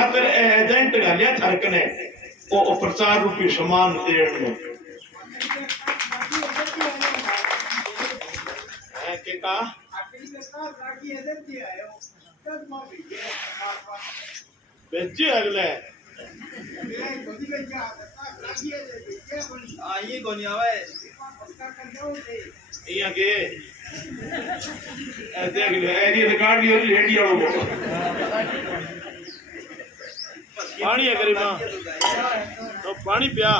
खातर एजेंट गालिया थरकने ओ प्रचार रूपी समान देण में है के का बेचे अगले ये कोनी आवे यहाँ के देख ले एडी रिकॉर्ड लियो रेडी वालों को पानी है गरीबा तो पानी पिया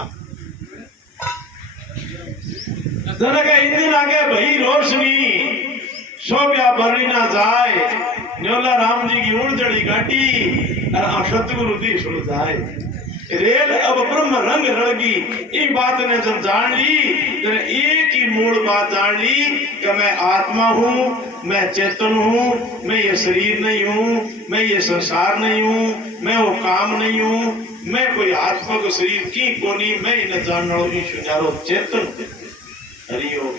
जरा के इंदिन आगे भई रोशनी शोभ्या भरी ना जाए न्योला राम जी की उड़जड़ी घाटी और सतगुरु दी सुन जाए रेल अब ब्रह्म रंग रंगी ये बात ने जब जान ली तो एक ही मूल बात जान ली कि मैं आत्मा हूँ मैं चेतन हूँ मैं ये शरीर नहीं हूँ मैं ये संसार नहीं हूँ मैं वो काम नहीं हूँ मैं कोई आत्मा को शरीर की कोनी मैं इन्हें जानना हूँ सुनारो चेतन हरिओम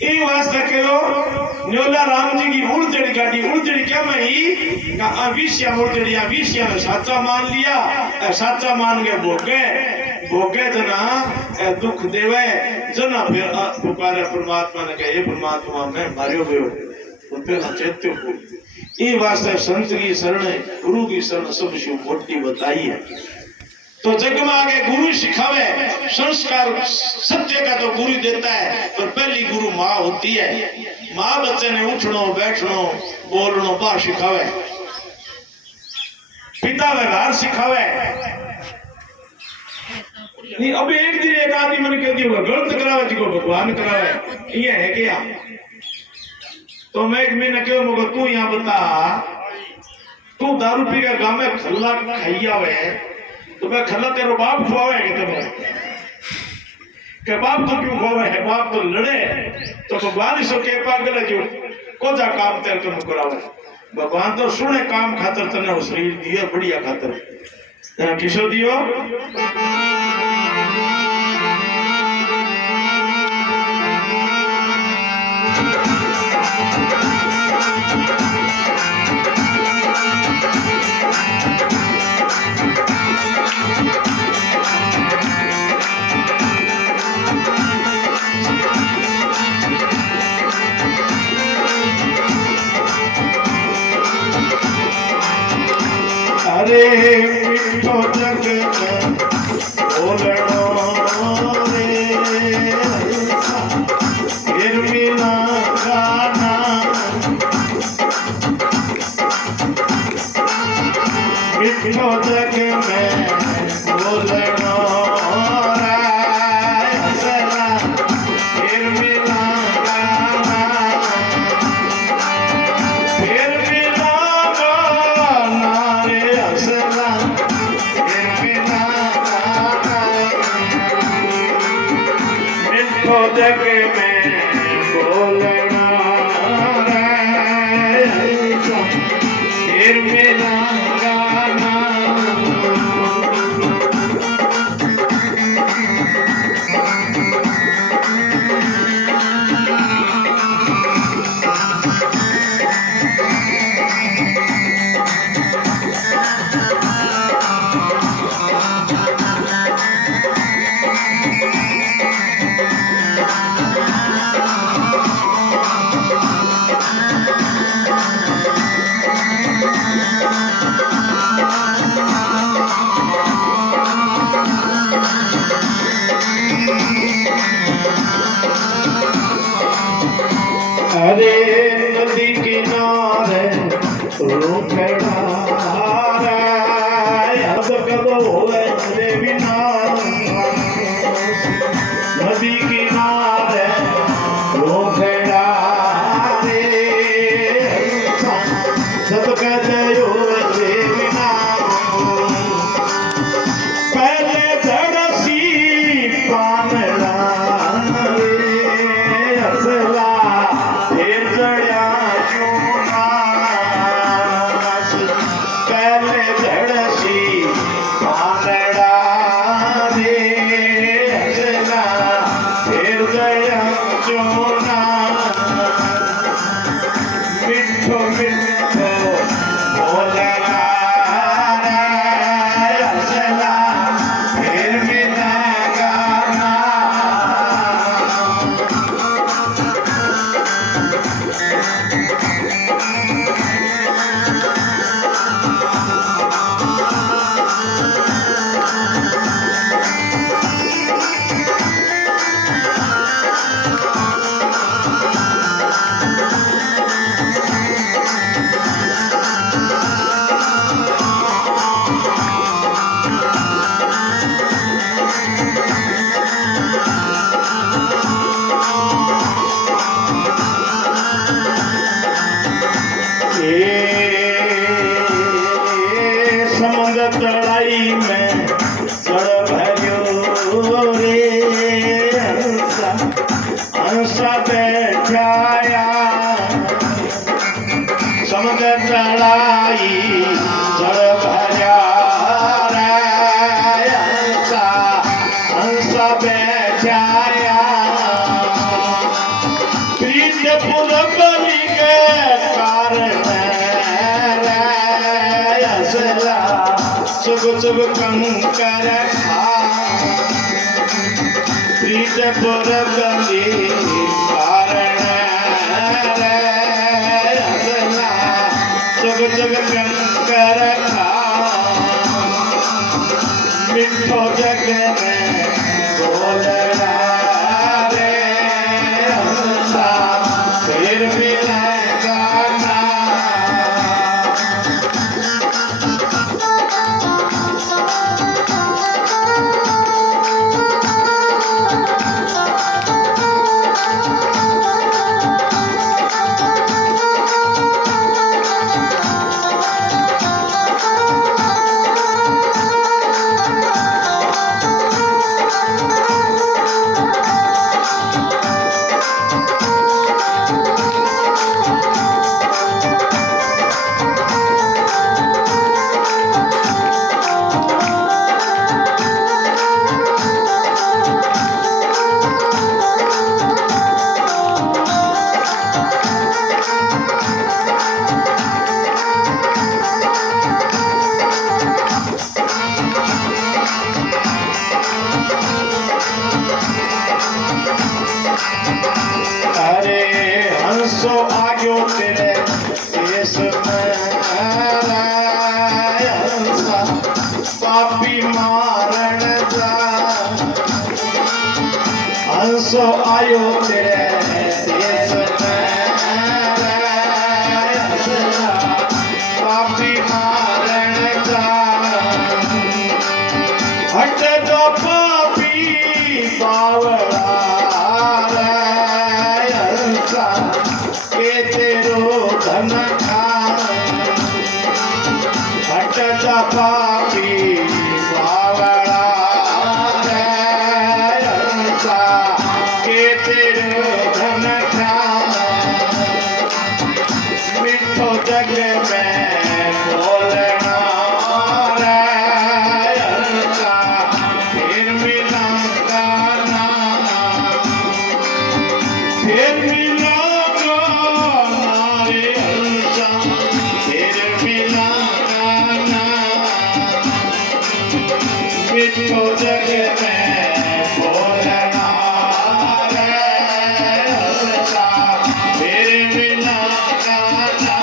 ये वास्ते कहो न्योला राम जी की उड़जड़ी गाड़ी उड़जड़ी क्या मही का अविष्य उड़जड़ी अविष्य ने साचा मान लिया साचा मान के भोगे भोगे जना दुख देवे जना फिर पुकारे परमात्मा ने कहे परमात्मा मैं मारियो गयो तो फिर चेत्य को ये वास्ते संत की शरण गुरु की शरण सबसे मोटी बताई है तो जग में आगे गुरु सिखावे संस्कार सत्य का तो गुरु देता है पर पहली गुरु माँ होती है माँ बच्चे ने उठनो बैठनो बोलनो बाहर सिखावे पिता व्यवहार सिखावे नहीं अब एक दिन एक आदमी मन कह दिया गलत करावे जिको भगवान करावे ये है क्या तो मैंने क्यों मगर तू यहाँ बता तू दारू पी के गाँव में खल्ला खाइया हुए तो मैं खल्ला तेरे बाप खुआवे कि तुम्हें के बाप तो क्यों खुआवे है बाप तो लड़े तो भगवान सो के पागल जो कोजा काम तेरे को करावे भगवान तो सुने काम खातर तने वो शरीर दिया बढ़िया खातर किसो दियो अरे मिठो जग में बोलनो रे फिर बिना गाना मिठो जग में बोलनो जग में बोलना फिर मिला गाना अरे नदी किनारे रूखड़ा अब कब होए तेरे बिना नदी किनारे रूखड़ा सब कहते हो तेरे बिना पहले धड़सी पामला मिठो मिठो बोला चुग कंकर प्रीत पुर गली कारण चुग चुग कंकर मिठो जग में बोल रे हंसा फिर मिलेगा ना। हंसो आग्यो तेरे देश में हंसा पापी मारण जा हंसो आयो तेरे देश में हंसा पापी मारण जा हट दो पापी बावड़ा के तेरो धन हट जा पापी बावड़ा के तेरो धन मिठो जग में बोलना फिर मिलांगा ना फिर मिठो जग में बोलना हंसा फिर मिलांगा ना।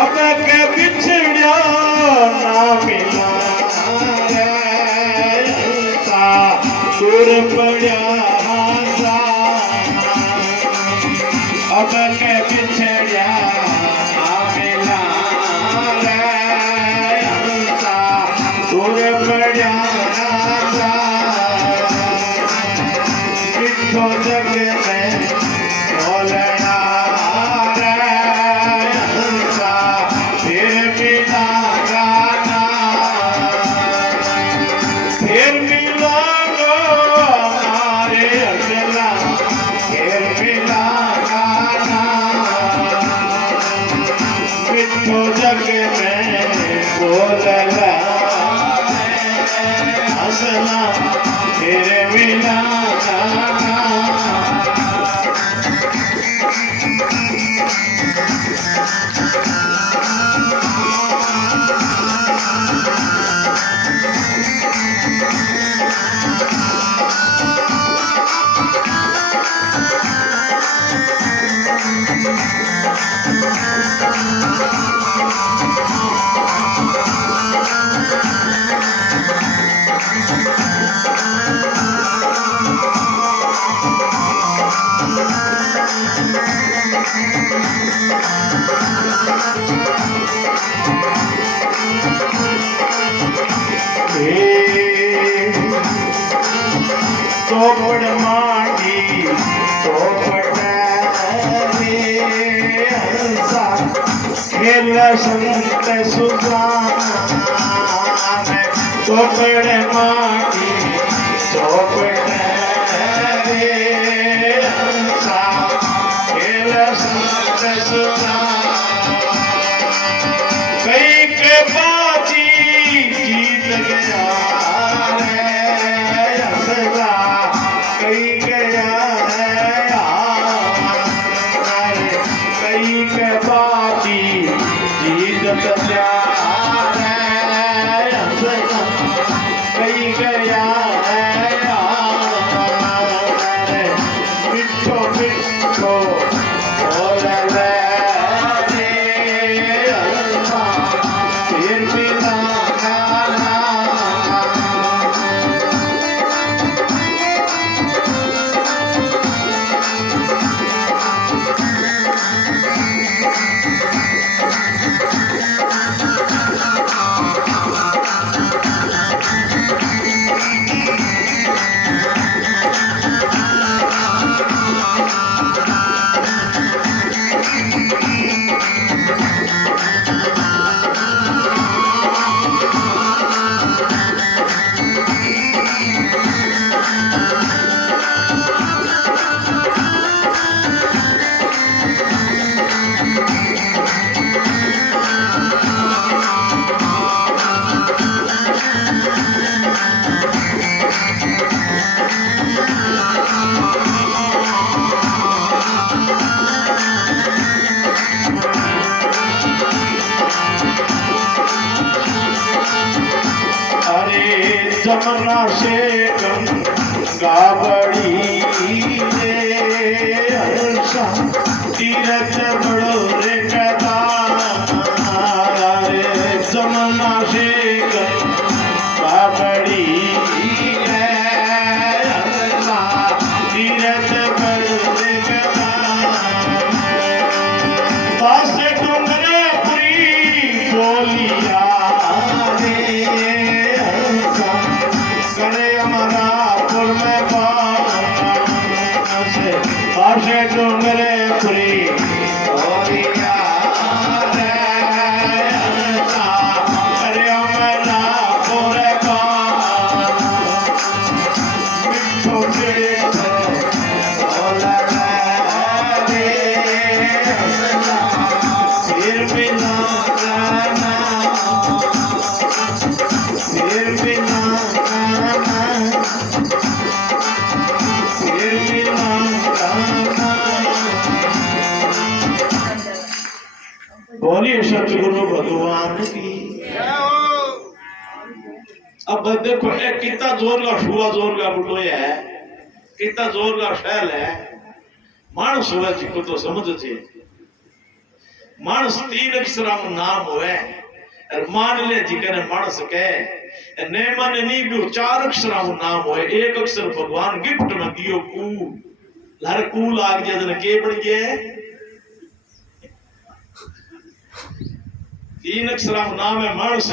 अब के बिछड़िया ना मिला सुर पड़ा अब के बिछड़िया ना मिला सुर पड़ा मिठो जग में बोलना फिर मिलांगा ना फिर मिलांगा हमारे अगला फिर मिलांगा ना मिठो जग में बोलना हंसना फिर मिलांगा ना चौपड़ माटी चौपट खेल संत सुजान चौपड़ माटी चौपट खेल संत सुजान कई के बाजी जीत गया कई गया कई के बाजी जीत कई गया मिठो मिठो जमुना से गंगा बड़ी रे हर्षा तीरथ बड़ो रे कदार जमुना से गंगा बड़ी रे हर्षा तीरथ बड़ो रे कदार पास डूंगरे पुरी बोलिया करे हमारा पुर में पासे पासे डूंगरे पुरी बोलिया करे हमारा पुर मिठो मिठो बोला फिर बिना फिर बिना बोलिए सतगुरु भगवान की। अब देखो एक कितना जोर का शुआ जोर का बुढ़ो है कितना जोर का शैल है मानस हुआ जी को तो समझ थे मानस 3 अक्षर नाम हुए और मान ले जी करे मानस कहे ने मन नहीं भी 4 अक्षर नाम हुए 1 अक्षर भगवान गिफ्ट में दियो कूल लहर कूल आग जन के बन गए 3 अक्षर नाम है मानस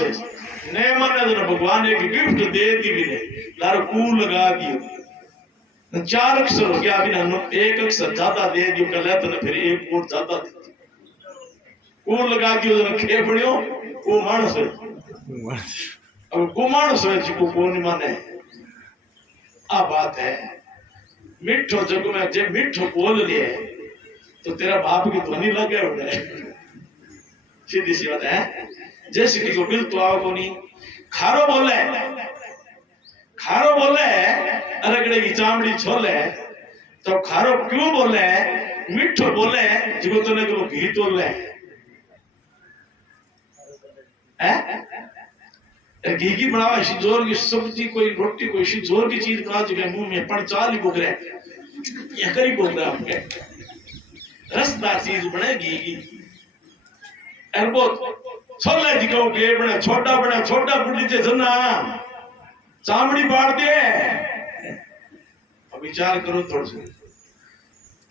ने मन जन भगवान एक गिफ्ट दे दी भी ने लहर कूल लगा दियो 4 अक्षर हो गया अभी 1 अक्षर ज्यादा दे दियो कल तो फिर 1 और ज्यादा दे कूल लगा दियो जन के पड़ियो वो मानस अब गुमान सोच को कौन माने आ बात है मिठो जग में जे मिठो बोल लिए तो तेरा बाप की ध्वनि लगे उठे सीधी सी बात है जैसे कि को बिल तो आओ को नहीं खारो बोले अरगड़े की चामड़ी छोले तो खारो क्यों बोले मिठो बोले जिको तने को घी तोले हैं घी की बनावा इसी जोर की सब्जी कोई रोटी कोई इसी जोर की चीज बना जो मुंह में पण चाल ही बोग रहे या करी बोग रहा आपके रसदार चीज बने घी की एल्बो छोले जी को के बने छोटा बुढ़ी से जना चामड़ी पाड़ दे अब विचार करो थोड़ा सा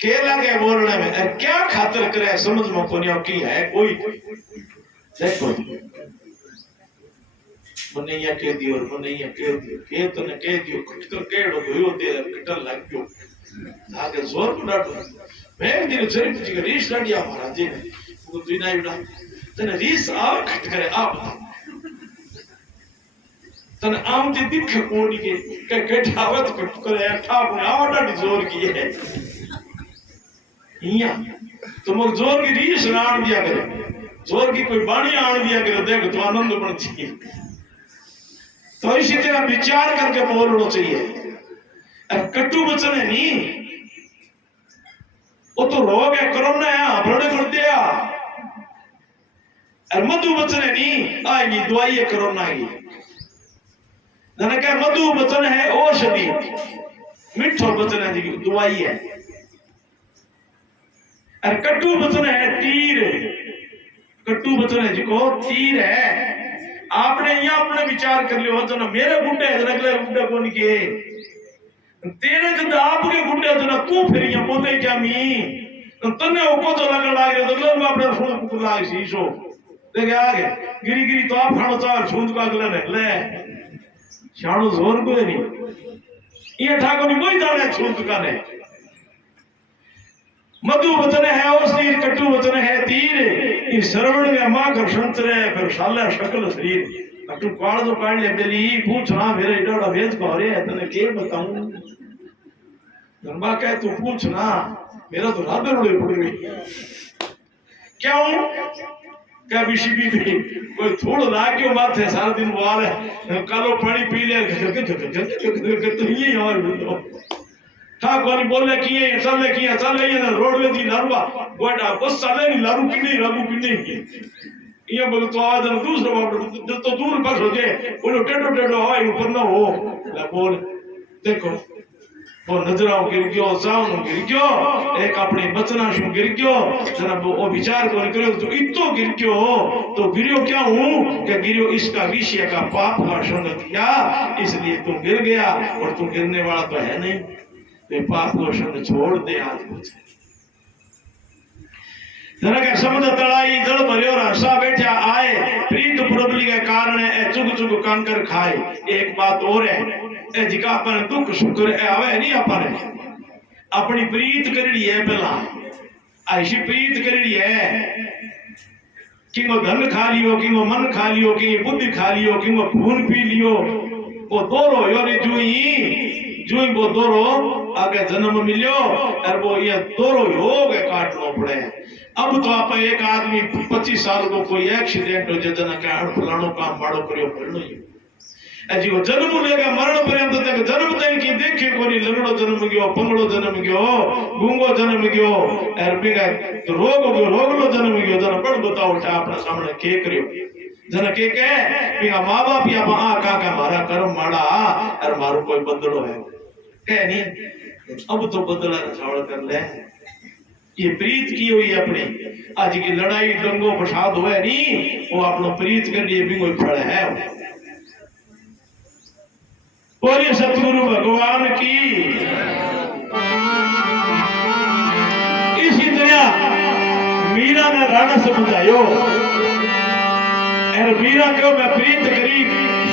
के लगे बोलने में क्या खातिर करे समझ में को नहीं की है कोई देखो मने या कह दियो मने या कह दियो के तो ने कह दियो कुछ तो केड़ो होयो दे कटल लग गयो आगे जोर को डाटो मैं दिन से जी रीस लड़िया महाराज जी ने वो बिना उड़ा तने रीस आ खट करे आप तने आम दी दिख कोनी के कठावत कट करे ठाकुर आवड़ा जोर की है इया तुम जोर की रीस आन दिया करे जोर की कोई बाणी आन दिया करे देख तो आनंद बन चाहिए तो इसी तरह विचार करके बोलना चाहिए कटु वचन है नहीं वो तो रोग है कोरोना है भरने कर दिया और मधु वचन है नहीं आएगी दवाई है कोरोना की मैंने कहा मधु वचन है औषधि मिठो वचन है जी दवाई है और कटु वचन है तीर कटु वचन है जी को तीर है आपने यहाँ अपने विचार कर लियो तो ना मेरे गुंडे अगले गुंडे कौन के तेरे जब आपके गुंडे तो ना तू फिर यहाँ बोले क्या मी तन्ने वो को तो लगन लाग रहे तो अगले में अपने सूंद को लाग शीशो देखे आगे गिरी गिरी तो आप खानो चार सूंद का अगले ने ले शानो जोर को नहीं ये ठाकुर नहीं कोई जाने सूंद का ने मधु वचन है औषधि कटु वचन है तीर इस श्रवण में मां का संतरे फिर साला शकल शरीर कटु काल जो काट ले बेली पूछना मेरे इडोड़ा वेद को रे तने के बताऊं धर्मा कह तू पूछना मेरा तो रात रोड़े पड़ गई क्यों क्या बिशी भी कोई थोड़ लाग्यो माथे सारा दिन वाल है कालो पानी पी ले तो ये और बोलो ठाकुर बोले किए चल ये रोडवे दी लारुआ गोटा बस चले नहीं लारू की नहीं ये बोले तो आवाज दूसरा बाप जो तो दूर बस हो जाए बोलो टेढ़ो हवाई ऊपर ना हो बोल देखो वो नजराओ गिर गयो सावन गिर गयो एक अपने बचना शु गिर गयो जरा वो विचार को करो तो इतो गिर गयो तो गिरियो क्या हूं कि गिरियो इसका विषय का पाप का संग किया इसलिए तू गिर गया और तू गिरने वाला तो है नहीं तो पाप को संग छोड़ दे आज कुछ जरा के समुद्र तड़ाई जल भरियो हंसा बैठा आए प्रीत पुरबली के कारण चुग कांकर खाए एक बात और है ए जिका अपन दुख सुख आवे नहीं अपन अपनी प्रीत करी है पहला ऐसी प्रीत करी है कि वो धन खा लियो कि वो मन खा लियो कि बुद्धि खा लियो कि वो खून पी लियो वो दोरो योरे जुई वो दोरो आगे जन्म मिलियो और वो ये दोरो योग काटना पड़े अब तो आप एक आदमी 25 साल को कोई एक्सीडेंट हो जाए जना के फलानो काम बाड़ो करियो फलनो जी वो जन्म लेगा मरण पर्यंत तक जन्म तक की देखे कोनी लंगड़ो जन्म गयो पंगड़ो जन्म गयो गूंगो जन्म गयो और बेगा रोगलो जन्म गयो जना बड़ बताओ उठा अपने सामने के करियो जना के बेगा मां बाप या आ काका मारा कर्म माड़ा और मारो कोई बदलो है कह नहीं अब तो बदला छावड़ कर ले ये प्रीत की हुई अपनी आज की लड़ाई दंगो फसाद हुए नहीं वो अपनो प्रीत कर लिए भी कोई फल है बोलिए सतगुरु भगवान की इसी तरह मीरा ने राणा समझायो और मीरा क्यों मैं प्रीत करी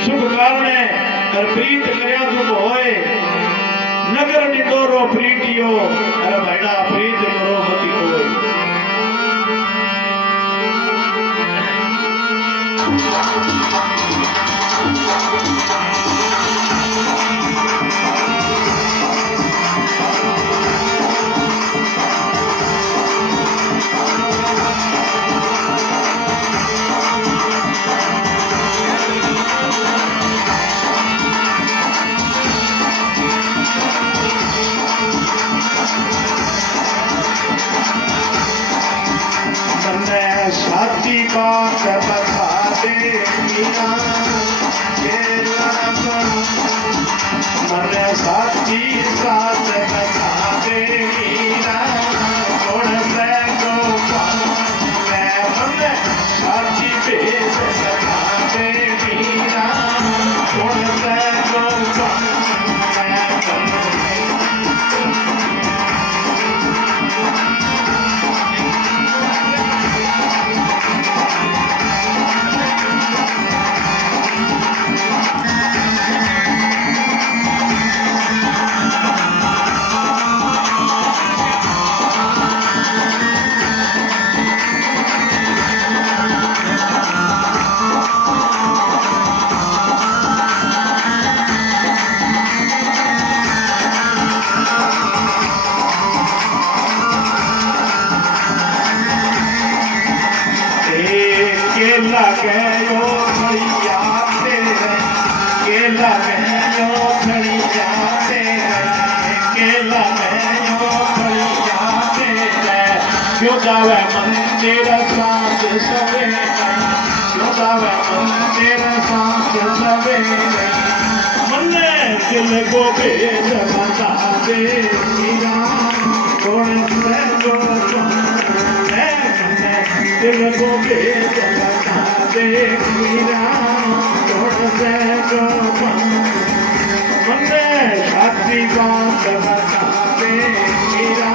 सुख कारण है और प्रीत करया दुख होए नगर निडोरो प्रीतियो अरे भाईड़ा प्रीत करो मती कोई साथी बात बता दे मीरा मन साथी साथ बता दे मीरा थोड़ा से गोपाल मैं मन साथी भेद बता दे मीरा थोड़ा से गोपाल मैं अकेला मैं यो भैया तेरे क्यों जावे मंदिर सांझ सवेरे क्यों जावे मंदिर सांझ सवेरे मन्ने दिल को भेद बता दे मीरा कौन से जो मन्ने दिल को भेद बता दे मीरा कौन से जो मन्ने साथी बात बता दे मीरा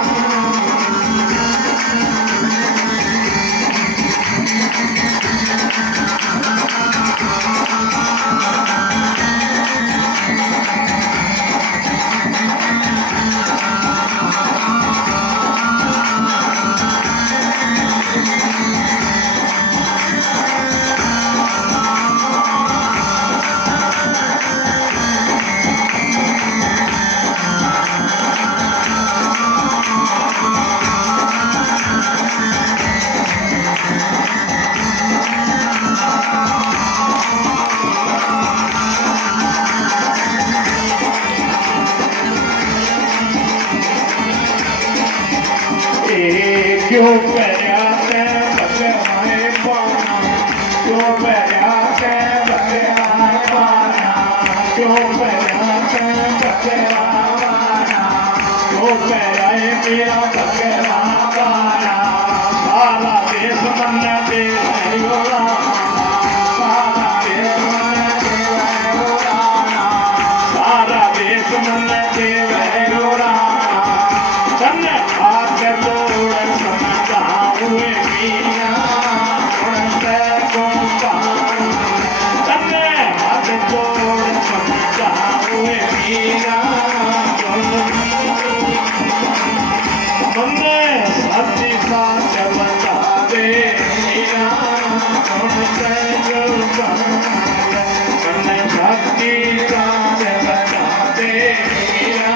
क्यों पहनाते भगवान पाना क्यों पहनाते भगवान पाना क्यों पहनाते भगवान पाना क्यों पहनाए मेरा भगवान पाना सारा देश मन दे सारा देश मन दे सारा देश मन दे हाथ तोड़ समझा हुए मीरा हाथ तोड़ समझा हुए मीरा मन्ने सच्ची बात बता दे मीरा मन्ने सच्ची बात बता दे मीरा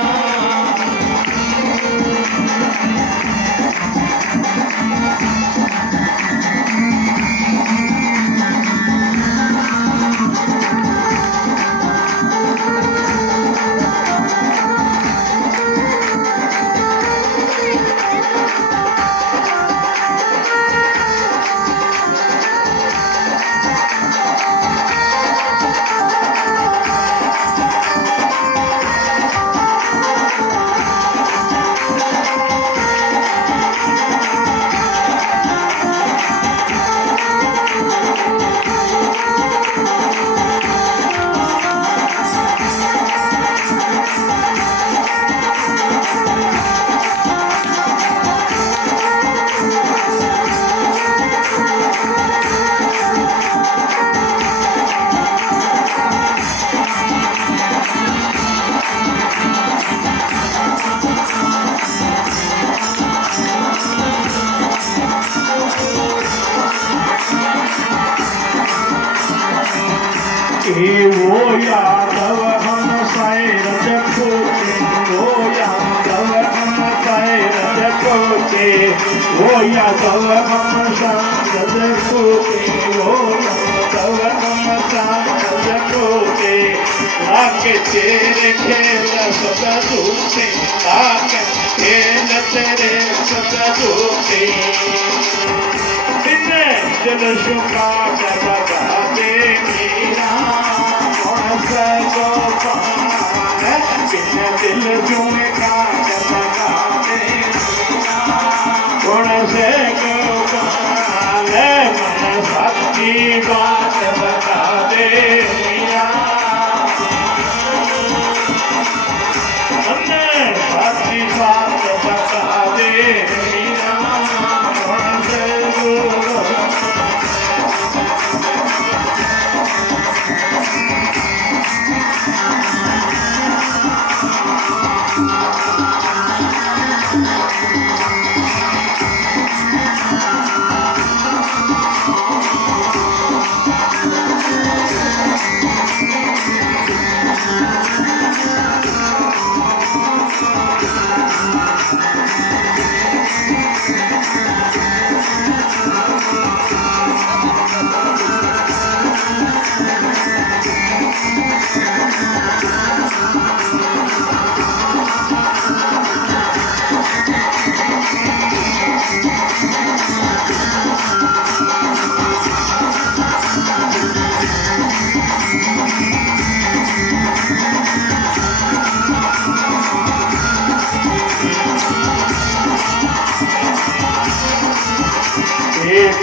वो यादव हम सैर जगोचे वो यादव हम सैर जगोचे वो यादव हम सांग जगोचे वो यादव हम सांग जगोचे आके तेरे खेल सदा दूचे आके खेल तेरे सदा दूचे जल शुका बता दे मीरा दिल जुमे का बता दे थोड़ा से मन सच्ची बात बता दे मीरा मन सच्ची बात बता दे मीरा थोड़ा से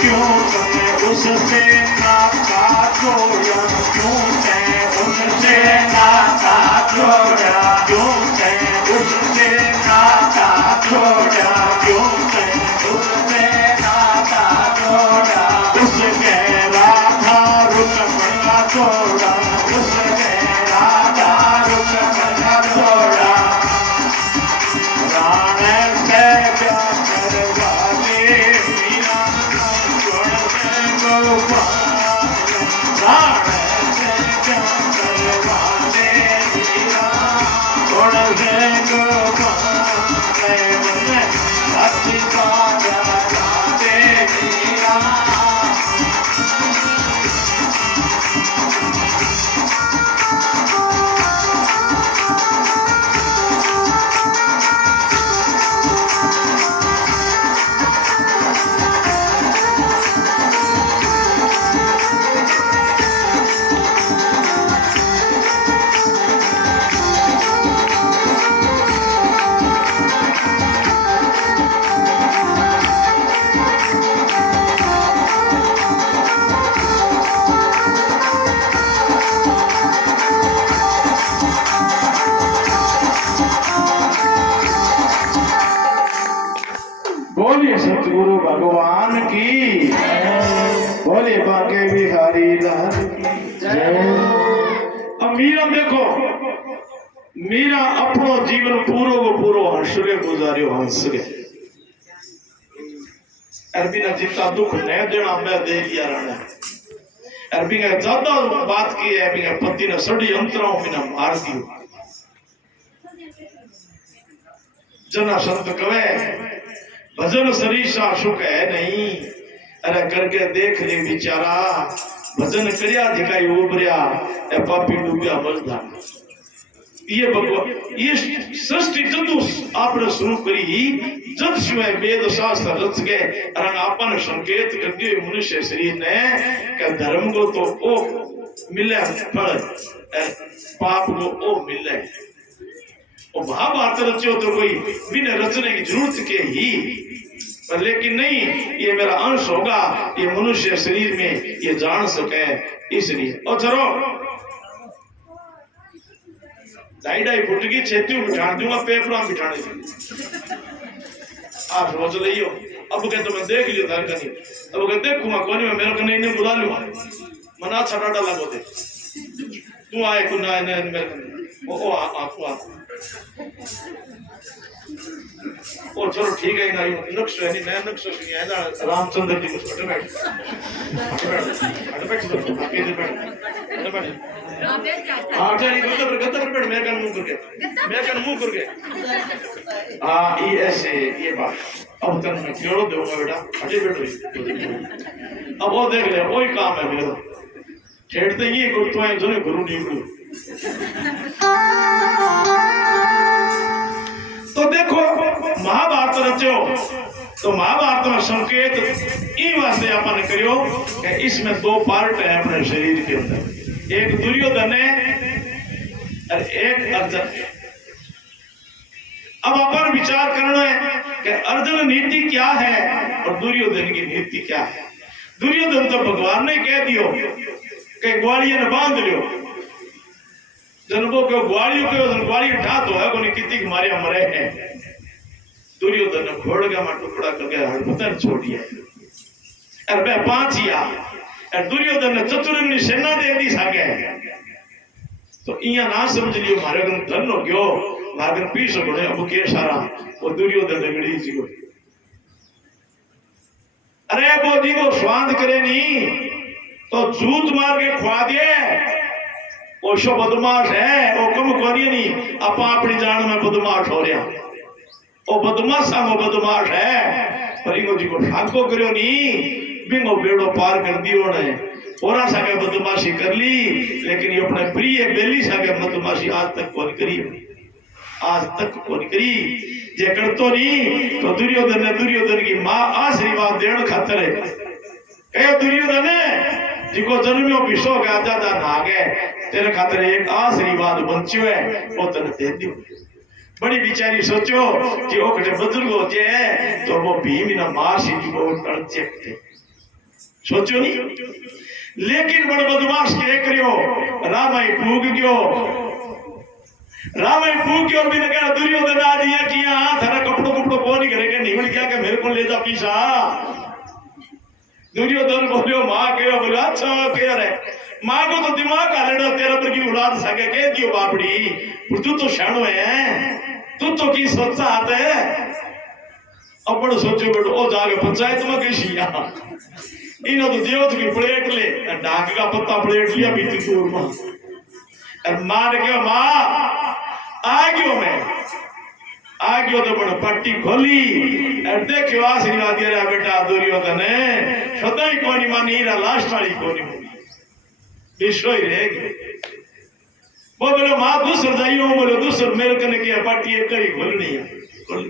क्यों तूने उससे नाता जोड़ा, क्यों तूने उससे नाता जोड़ा, क्यों तूने उससे नाता जोड़ा, क्यों तूने उससे नाता जोड़ा, उसके राधा रुकमण का जोड़ा, उसके राधा रुकमण का जोड़ा, प्राण से प्यार करवाले मीरा गुण से गोपाल, प्राण से प्यार करवाले मीरा गुण से गोपाल, भक्ति पागल राधे मीरा। बोलिए सतगुरु भगवान की, बोलिए बाके बिहारी लाल की जय। अब मीरा देखो, मीरा अपनो जीवन पूरो को पूरो हंस के गुजारियो, हंस के अरबी ने जितना दुख नहीं देना मैं दे दिया रहना, अरबी ने ज्यादा बात की है, अरबी ने पति ने सड़ी अंतराओं में मार दियो। जना संत कवे भजन सरीसा सुख है नहीं, अरे करके देख ले बिचारा, भजन करिया दिखाई उबरिया, ए पापी डूबिया मजदा। ये भगवान ये सृष्टि जदू आपने शुरू करी, जब शिवाय वेद शास्त्र रच गए, अरे आपन संकेत कर दिए मनुष्य शरीर ने कि धर्म को तो ओ मिले फल, पाप को ओ मिले। और महाभारत रचो तो कोई बिना रचने की जरूरत के ही, पर लेकिन नहीं, ये मेरा अंश होगा, ये मनुष्य शरीर में ये जान सके, इसलिए। और चलो ढाई ढाई फुट की छेती बिठा दूंगा, पेपरा बिठाने आप सोच लियो। अब कहते तो मैं देख लियो था कहीं, अब कहते देखूंगा कौन मैं मेरे को नहीं बुला लूंगा, मना छटाटा लगो दे, तू आए तू ना मेरे ओ आ ओ चलो ठीक है ना, नक्श है नहीं, नया नक्श नहीं है ना, रामचंद्र जी मुझको हट बैठ हाँ नहीं गद्दा पर बैठ, मेरे कान मुंह करके हाँ ये ऐसे ये बात। अब तक मैं जोड़ो दूंगा बेटा, हटे बैठो। अब वो देख ले, वही काम है मेरा, छेड़ते ये गुरु है जो गुरु नहीं गुरु। तो देखो महाभारत रचो, तो महाभारत में संकेत इन वास्ते अपन करियो कि इसमें दो पार्ट है अपने शरीर के अंदर, एक दुर्योधन है और एक अर्जुन है। अब अपन विचार करना है कि अर्जुन नीति क्या है और दुर्योधन की नीति क्या है। दुर्योधन तो भगवान ने कह दियो कि ग्वालियर ने बांध लियो, जनबो के ग्वालियों के ग्वाली उठा तो है कोई कितनी मारे मरे हैं। दुर्योधन ने घोड़े में टुकड़ा करके हड़पतन छोड़ दिया, और वह पांचिया और दुर्योधन ने चतुरंगी सेना दे दी सागे। तो इया ना समझ लियो मारे गन धन हो गयो, मारे गन पीस बने अब के सारा वो दुर्योधन रगड़ी जी को। अरे वो जी को स्वाद करे नहीं तो जूत मार के खुआ दिए, वो शो बदमाश है, वो कम करिए नहीं, आप अपनी जान में बदमाश हो रहा, वो बदमाशा वो बदमाश है, पर इनको जी को ठाको करियो नहीं, बिंगो बेड़ो पार कर दियो ने, और साके बदमाशी कर ली, लेकिन ये अपने प्रिय बेली साके बदमाशी आज तक कौन करी, आज तक कौन करी। जे कर तो नहीं तो दुर्योधन की मां आशीर्वाद देने खातर है, कहो दुर्योधन जिको जन्मियो विश्व के आजादा नागे तेरे खातिर एक आशीर्वाद बंचियो है, वो तने दे दियो। बड़ी बिचारी सोचो कि ओकटे बुजुर्ग होते हैं तो वो भीम ना मार सी को कर चेकते, सोचो नहीं। लेकिन बड़ बदमाश के करियो रामाई फूक गयो, रामाई फूक गयो भी कह दुर्योधन आ दिया कि हां थारा कपड़ो कपड़ो कौन ही करेगा निकल क्या के मेरे को ले जा पीछा। दुर्योधन बोलियो मां कहो बोला अच्छा कह रहे मां को तो दिमाग हालेड़ो तेरा पर की उड़ा सके कह दियो बापड़ी तू तो शाणो है तू तो की सोचा आते अपन सोचो बेटो ओ जाके पंचायत में कैसी इन तो देवत की प्लेट ले डाक का पत्ता प्लेट लिया बीती दूर में और मार के मां आ गयो मैं आ गयो तो बड़ पट्टी खोली और देखो आशीर्वाद दिया बेटा दुर्योधन सदाई कोनी मानी हीरा लास्ट वाली कोनी विश्व ही रहेगी। वो बोलो मां दूसर जाइयो बोलो दूसर मेरे कने की पट्टी एक करी खोलनी है खोली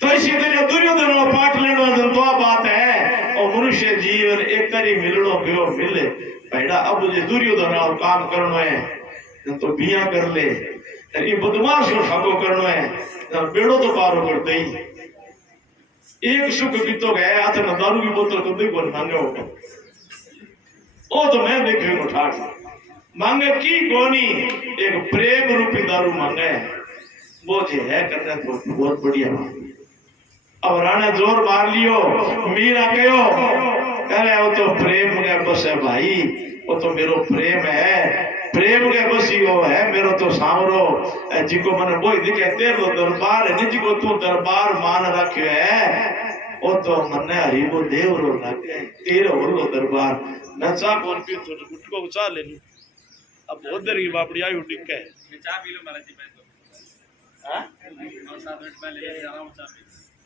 तो इसी तरह दुर्योधन पाठ लेनो तो बात है और मनुष्य जीवन एक करी मिलनो गयो मिले पैड़ा अब जो दुर्योधन और काम करनो है तो बिया कर ले ये बदमाश को ठगो करनो है तो बेड़ो तो पारो कर दई एक सुख बीतो गए हाथ में दारू की बोतल को देखो मांगे हो ओ तो मैं देखे को ठाक मांगे की कोनी एक प्रेम रूपी दारू मांगे वो जो है करने तो बहुत बढ़िया अब राणा जोर मार लियो मीरा कहो अरे वो तो प्रेम के बस है भाई वो तो मेरो प्रेम है प्रेम के बसी वो है मेरो तो सामरो जिको मन बोई दिखे तेरो दरबार है जिको तू दरबार मान रखियो है वो तो मन हरी वो देव रो लागे तेरो वो दरबार नचा कौन पी तो गुटको चा ले लू अब उधर की बापड़ी आई उठ के चा पी लो महाराज जी हां और 7 मिनट में ले आराम चा पी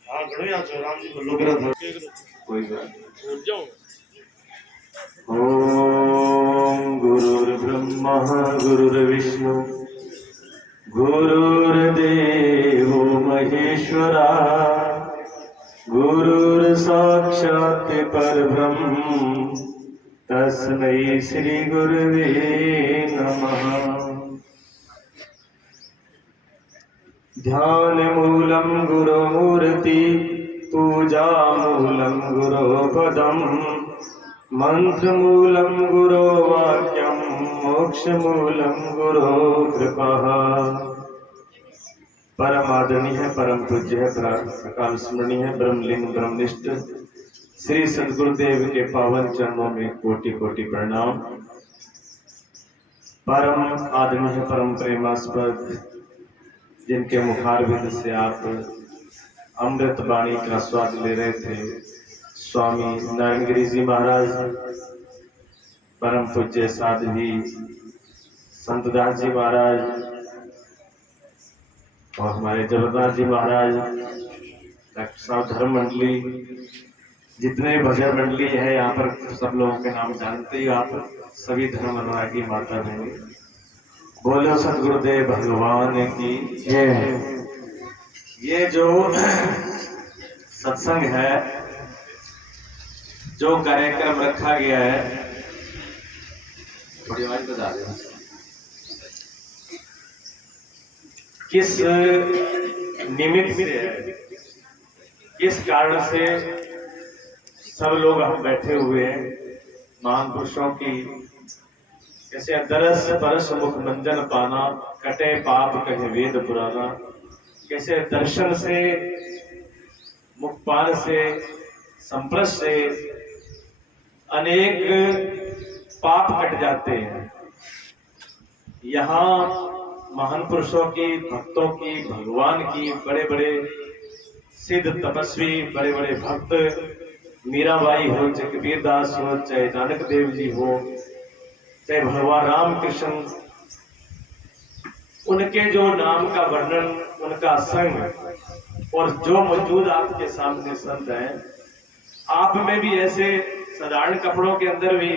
हां घणो या छो राम जी को लोगरा था कोई बात जाओ। ओम गुरुर्ब्रह्मा गुरुर्विष्णु गुरुर्देवो महेश्वरा गुरुर्साक्षात् परब्रह्म तस्मै श्री गुरुवे नमः। ध्यान मूलम गुरुमूर्ति पूजा मूलम गुरुपदम मंत्र मूलम गुरो वाक्यम मोक्ष मूलम गुरो कृपा। परम आदरणीय परम पूज्य है अकाल स्मरणीय ब्रह्मलिंग ब्रह्मनिष्ठ श्री सद्गुरुदेव के पावन चरणों में कोटि कोटि प्रणाम। परम आदरणीय परम प्रेमास्पद जिनके मुखारविंद से आप अमृत वाणी का स्वाद ले रहे थे स्वामी नारायण गिरी जी महाराज, परम पूज्य साध्वी संतदास जी महाराज और हमारे जबरदास जी महाराज, डॉक्टर साहब धर्म मंडली, जितने भजन मंडली है यहाँ पर सब लोगों के नाम जानते ही आप सभी धर्म अनुरागी माता बहनी, बोलो सतगुरुदेव भगवान की जय। ये जो सत्संग है, जो कार्यक्रम रखा गया है, थोड़ी आवाज बता देना, किस निमित्त से है, किस कारण से सब लोग हम बैठे हुए हैं, महान पुरुषों की जैसे दरस परस मुख मंजन पाना, कटे पाप कहे वेद पुराना, कैसे दर्शन से मुखपान से संप्रस से अनेक पाप कट जाते हैं। यहाँ महान पुरुषों की, भक्तों की, भगवान की, बड़े बड़े सिद्ध तपस्वी, बड़े बड़े भक्त, मीराबाई हो, चाहे कबीर दास हो, चाहे नानक देव जी हो, चाहे भगवान राम कृष्ण, उनके जो नाम का वर्णन, उनका संग, और जो मौजूद आपके सामने संत हैं, आप में भी ऐसे साधारण कपड़ों के अंदर भी,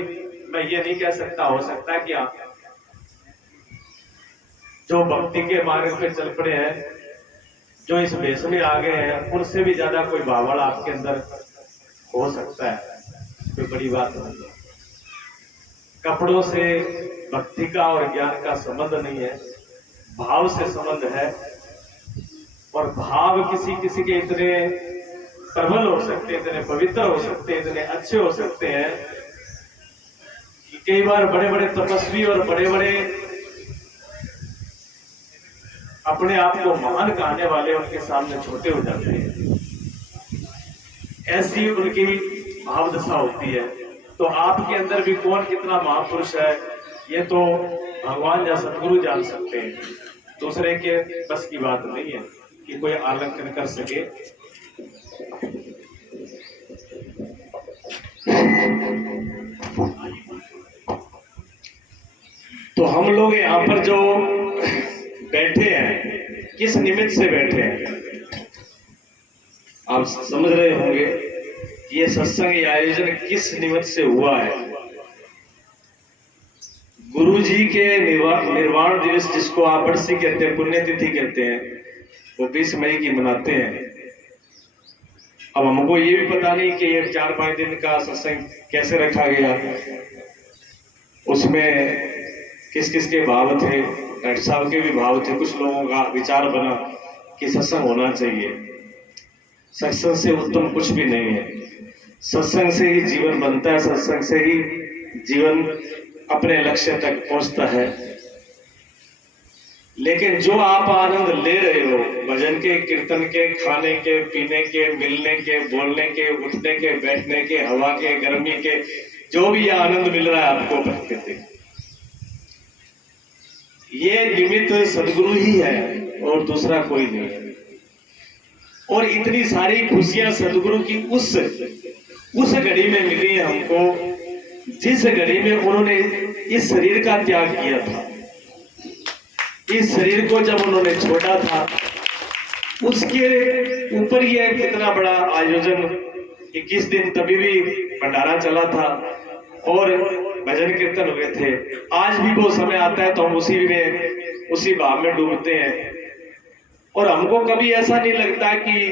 मैं ये नहीं कह सकता, हो सकता है कि आप जो भक्ति के मार्ग पे चल पड़े हैं, जो इस वेश में आ गए हैं, उनसे भी ज्यादा कोई भावड़ आपके अंदर हो सकता है, कोई बड़ी बात नहीं है। कपड़ों से भक्ति का और ज्ञान का संबंध नहीं है, भाव से संबंध है। और भाव किसी किसी के इतने प्रबल हो सकते हैं, इतने पवित्र हो सकते हैं, इतने अच्छे हो सकते हैं कि कई बार बड़े बड़े तपस्वी और बड़े बड़े अपने आप को महान कहने वाले उनके सामने छोटे हो जाते हैं। ऐसी उनकी भाव दशा होती है। तो आपके अंदर भी कौन कितना महापुरुष है ये तो भगवान या सदगुरु जान सकते हैं, दूसरे के बस की बात नहीं है कि कोई आकलन कर सके। तो हम लोग यहाँ पर जो बैठे हैं किस निमित्त से बैठे हैं आप समझ रहे होंगे। ये सत्संग ये आयोजन किस निमित्त से हुआ है। गुरु जी के निर्वाण दिवस, जिसको आप बरसी कहते हैं, पुण्यतिथि कहते हैं, वो 20 मई की मनाते हैं। अब हमको ये भी पता नहीं कि ये 4-5 दिन का सत्संग कैसे रखा गया, उसमें किस किस के भाव थे। डॉक्टर साहब के भी भाव थे, कुछ लोगों का विचार बना कि सत्संग होना चाहिए। सत्संग से उत्तम कुछ भी नहीं है। सत्संग से ही जीवन बनता है, सत्संग से ही जीवन अपने लक्ष्य तक पहुंचता है। लेकिन जो आप आनंद ले रहे हो भजन के, कीर्तन के, खाने के, पीने के, मिलने के, बोलने के, उठने के, बैठने के, हवा के, गर्मी के, जो भी आनंद मिल रहा है आपको प्रकृति, ये निमित्त सदगुरु ही है और दूसरा कोई नहीं है। और इतनी सारी खुशियां सदगुरु की उस घड़ी में मिली है हमको जिस घड़ी में उन्होंने इस शरीर का त्याग किया था। इस शरीर को जब उन्होंने छोड़ा था, उसके ऊपर ये कितना बड़ा आयोजन, 21 दिन तभी भी भंडारा चला था और भजन कीर्तन हुए थे। आज भी वो समय आता है तो हम उसी भाव में डूबते हैं। और हमको कभी ऐसा नहीं लगता कि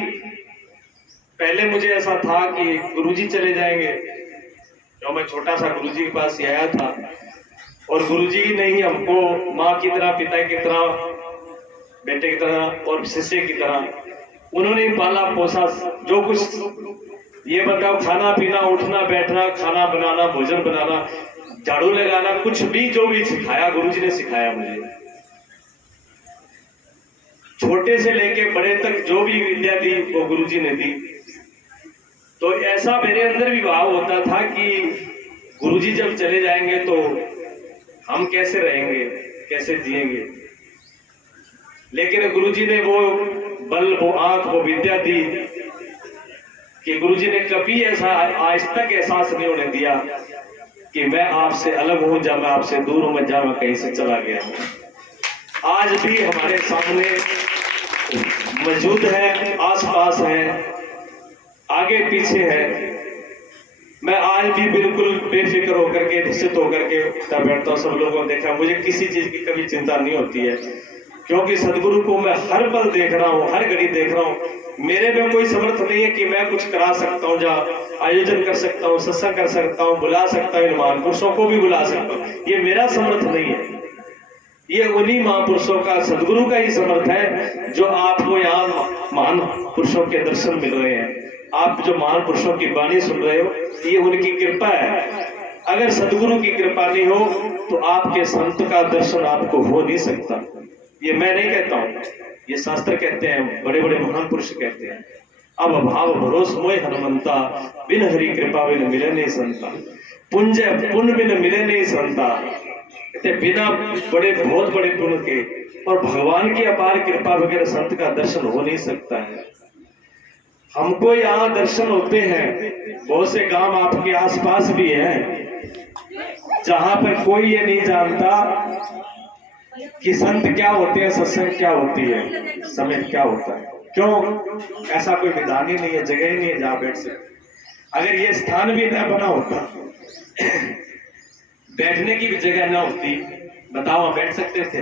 पहले मुझे ऐसा था कि गुरुजी चले जाएंगे, जो मैं छोटा सा गुरुजी के पास आया था और गुरुजी ने ही हमको माँ की तरह, पिता की तरह, बेटे की तरह और शिष्य की तरह उन्होंने पाला पोसा। जो कुछ ये बताओ, खाना पीना, उठना बैठना, खाना बनाना, भोजन बनाना, झाड़ू लगाना, कुछ भी जो भी सिखाया गुरुजी ने सिखाया मुझे। छोटे से लेके बड़े तक जो भी विद्या दी वो गुरुजी ने दी। तो ऐसा मेरे अंदर भी भाव होता था कि गुरुजी जब चले जाएंगे तो हम कैसे रहेंगे, कैसे जिएंगे। लेकिन गुरुजी ने वो बल, वो आंख, वो विद्या दी कि गुरुजी ने कभी ऐसा आज तक एहसास नहीं होने दिया कि मैं आपसे अलग हूं, जब मैं आपसे दूर हूं, मैं जब मैं कहीं से चला गया हूं। आज भी हमारे सामने मौजूद है, आसपास है, आगे पीछे है। मैं आज भी बिल्कुल बेफिक्र होकर के, निश्चित होकर के बैठता हूँ। सब लोगों ने देखा, मुझे किसी चीज की कभी चिंता नहीं होती है, क्योंकि सदगुरु को मैं हर पल देख रहा हूँ, हर घड़ी देख रहा हूँ। मेरे में कोई समर्थ नहीं है कि मैं कुछ करा सकता हूँ, जहाँ आयोजन कर सकता हूँ, सत्संग कर सकता हूँ, बुला सकता हूँ, महान पुरुषों को भी बुला सकता हूँ। ये मेरा समर्थ नहीं है, ये उन्हीं महापुरुषों का, सदगुरु का ही समर्थ है जो आपको यहाँ महान पुरुषों के दर्शन मिल रहे हैं। आप जो महान पुरुषों की वाणी सुन रहे हो, ये उनकी कृपा है। अगर सदगुरु की कृपा नहीं हो तो आपके संत का दर्शन आपको हो नहीं सकता। ये मैं नहीं कहता हूँ, ये शास्त्र कहते हैं, बड़े बड़े महान पुरुष कहते हैं। अब भाव भरोस मोय हनुमंता, बिन हरि कृपा बिन मिले नहीं संता, पुंज पुण्य बिन मिले नहीं संता। कहते बिना बहुत बड़े पुण्य के और भगवान की अपार कृपा वगैरह संत का दर्शन हो नहीं सकता है। हमको यहाँ दर्शन होते हैं, बहुत से गांव आपके आसपास भी हैं जहां पर कोई ये नहीं जानता कि संत क्या होते हैं, सत्संग क्या होती है, समय क्या होता है। क्यों? ऐसा कोई विधान ही नहीं है, जगह ही नहीं है जहां बैठ सकते। अगर ये स्थान भी न बना होता, बैठने की भी जगह ना होती, बताओ हम बैठ सकते थे?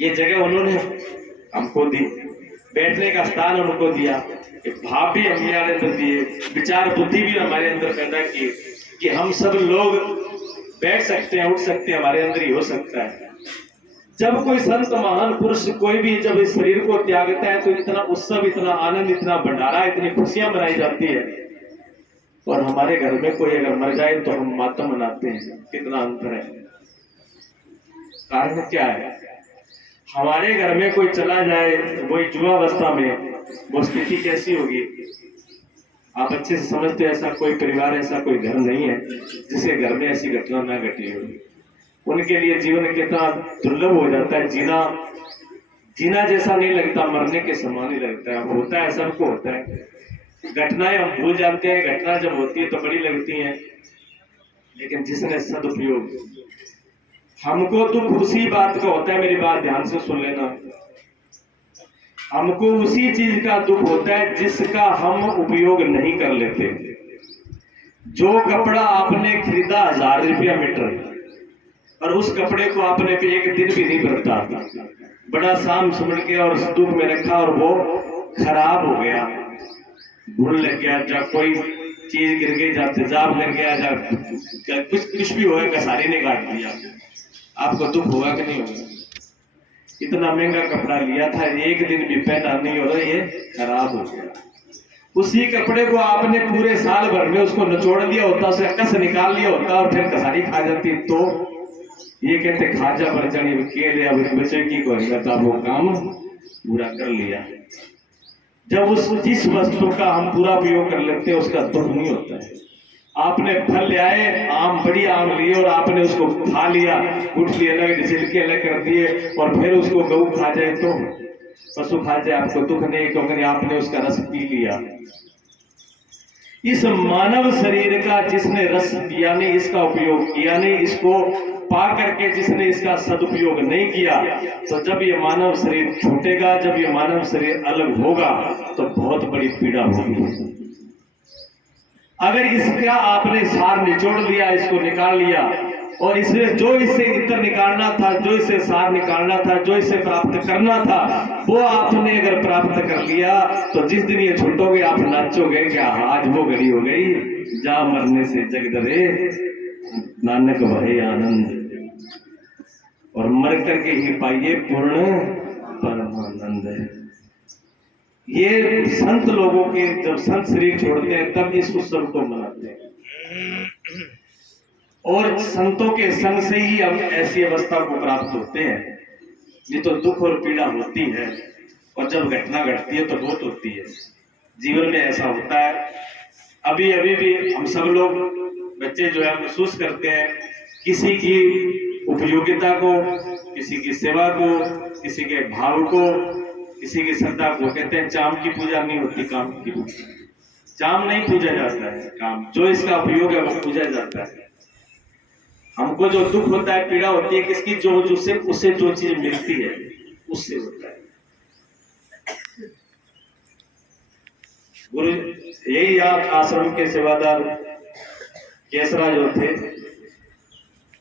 ये जगह उन्होंने हमको दी, बैठने का स्थान उनको दिया, भाव भी हमारे अंदर दिए, विचार बुद्धि भी हमारे अंदर पैदा की कि हम सब लोग बैठ सकते हैं, उठ सकते हैं, हमारे अंदर ही हो सकता है। जब कोई संत महान पुरुष कोई भी जब इस शरीर को त्यागता है तो इतना उत्सव, इतना आनंद, इतना भंडारा, इतनी खुशियां मनाई जाती है। और हमारे घर में कोई अगर मर जाए तो हम मातम मनाते हैं। कितना अंतर है। कारण क्या है? हमारे घर में कोई चला जाए वही युवावस्था में, वो स्थिति कैसी होगी आप अच्छे से समझते हैं। ऐसा कोई परिवार, ऐसा कोई घर नहीं है जिसके घर में ऐसी घटना ना घटी होगी। उनके लिए जीवन कितना दुर्लभ हो जाता है। जीना जैसा नहीं लगता, मरने के समान ही लगता है। होता है, सबको होता है। घटनाएं हम भूल जाते हैं, घटना जब होती है तो बड़ी लगती है, लेकिन जिसने सदुपयोग, हमको दुख उसी बात का होता है। मेरी बात ध्यान से सुन लेना। हमको उसी चीज का दुख होता है जिसका हम उपयोग नहीं कर लेते। जो कपड़ा आपने खरीदा 1000 रुपया मीटर और उस कपड़े को आपने पे एक दिन भी नहीं बरता, बड़ा शाम समझ के और दुख में रखा और वो खराब हो गया, भूल लग गया, जब कोई चीज गिर गई, जब तेजाब लग गया, जब कुछ भी हो, कसारी ने काट दिया, आपको दुख होगा कि नहीं होगा? इतना महंगा कपड़ा लिया था, एक दिन भी पहना नहीं हो रहा, ये खराब हो गया। उसी कपड़े को आपने पूरे साल भर में उसको निचोड़ दिया होता, उसे कस निकाल लिया होता और फिर कसारी खा जाती, तो ये कहते खाजा भर जानी के लिया बच्चे की कोई वो काम पूरा कर लिया। जब उस जिस वस्तु का हम पूरा उपयोग कर लेते हैं उसका दुख नहीं होता है। आपने फल ले आए, आम, बड़ी आम लिए और आपने उसको खा लिया, गुठली अलग, छिलके अलग कर दिए और फिर उसको गऊ खा जाए तो, पशु खा जाए, आपको दुख नहीं, क्योंकि आपने उसका रस पी लिया। इस मानव शरीर का जिसने रस पिया नहीं, इसका उपयोग किया नहीं, इसको पा करके जिसने इसका सदुपयोग नहीं किया, तो जब ये मानव शरीर छूटेगा, जब ये मानव शरीर अलग होगा तो बहुत बड़ी पीड़ा होगी। अगर इसका आपने सार निचोड़ लिया, इसको निकाल लिया और इसने जो इससे इतर निकालना था, जो इससे सार निकालना था, जो इससे प्राप्त करना था, वो आपने अगर प्राप्त कर लिया तो जिस दिन ये छूटोगे आप नाचोगे क्या, आज वो घड़ी हो गई जा मरने से जग डरे नानक भय आनंद, और मर करके ही पाइए पूर्ण परमानंद। ये संत लोगों के जब संत शरीर छोड़ते हैं तब इस उत्सव को मनाते हैं, और संतों के संग से ही हम ऐसी अवस्था को प्राप्त होते हैं। ये तो दुख और पीड़ा होती है, और जब घटना घटती है तो बहुत होती है। जीवन में ऐसा होता है। अभी भी हम सब लोग बच्चे जो है महसूस करते हैं किसी की उपयोगिता को, किसी की सेवा को, किसी के भाव को, किसी की श्रद्धा को। कहते हैं चाम की पूजा नहीं होती, काम की पूजा। चाम नहीं पूजा जाता है, काम जो इसका उपयोग है वो पूजा जाता है। हमको जो दुख होता है, पीड़ा होती है, किसकी, जो उससे जो चीज मिलती है उससे होता है। गुरु यही आश्रम के सेवादार केसरा जो थे,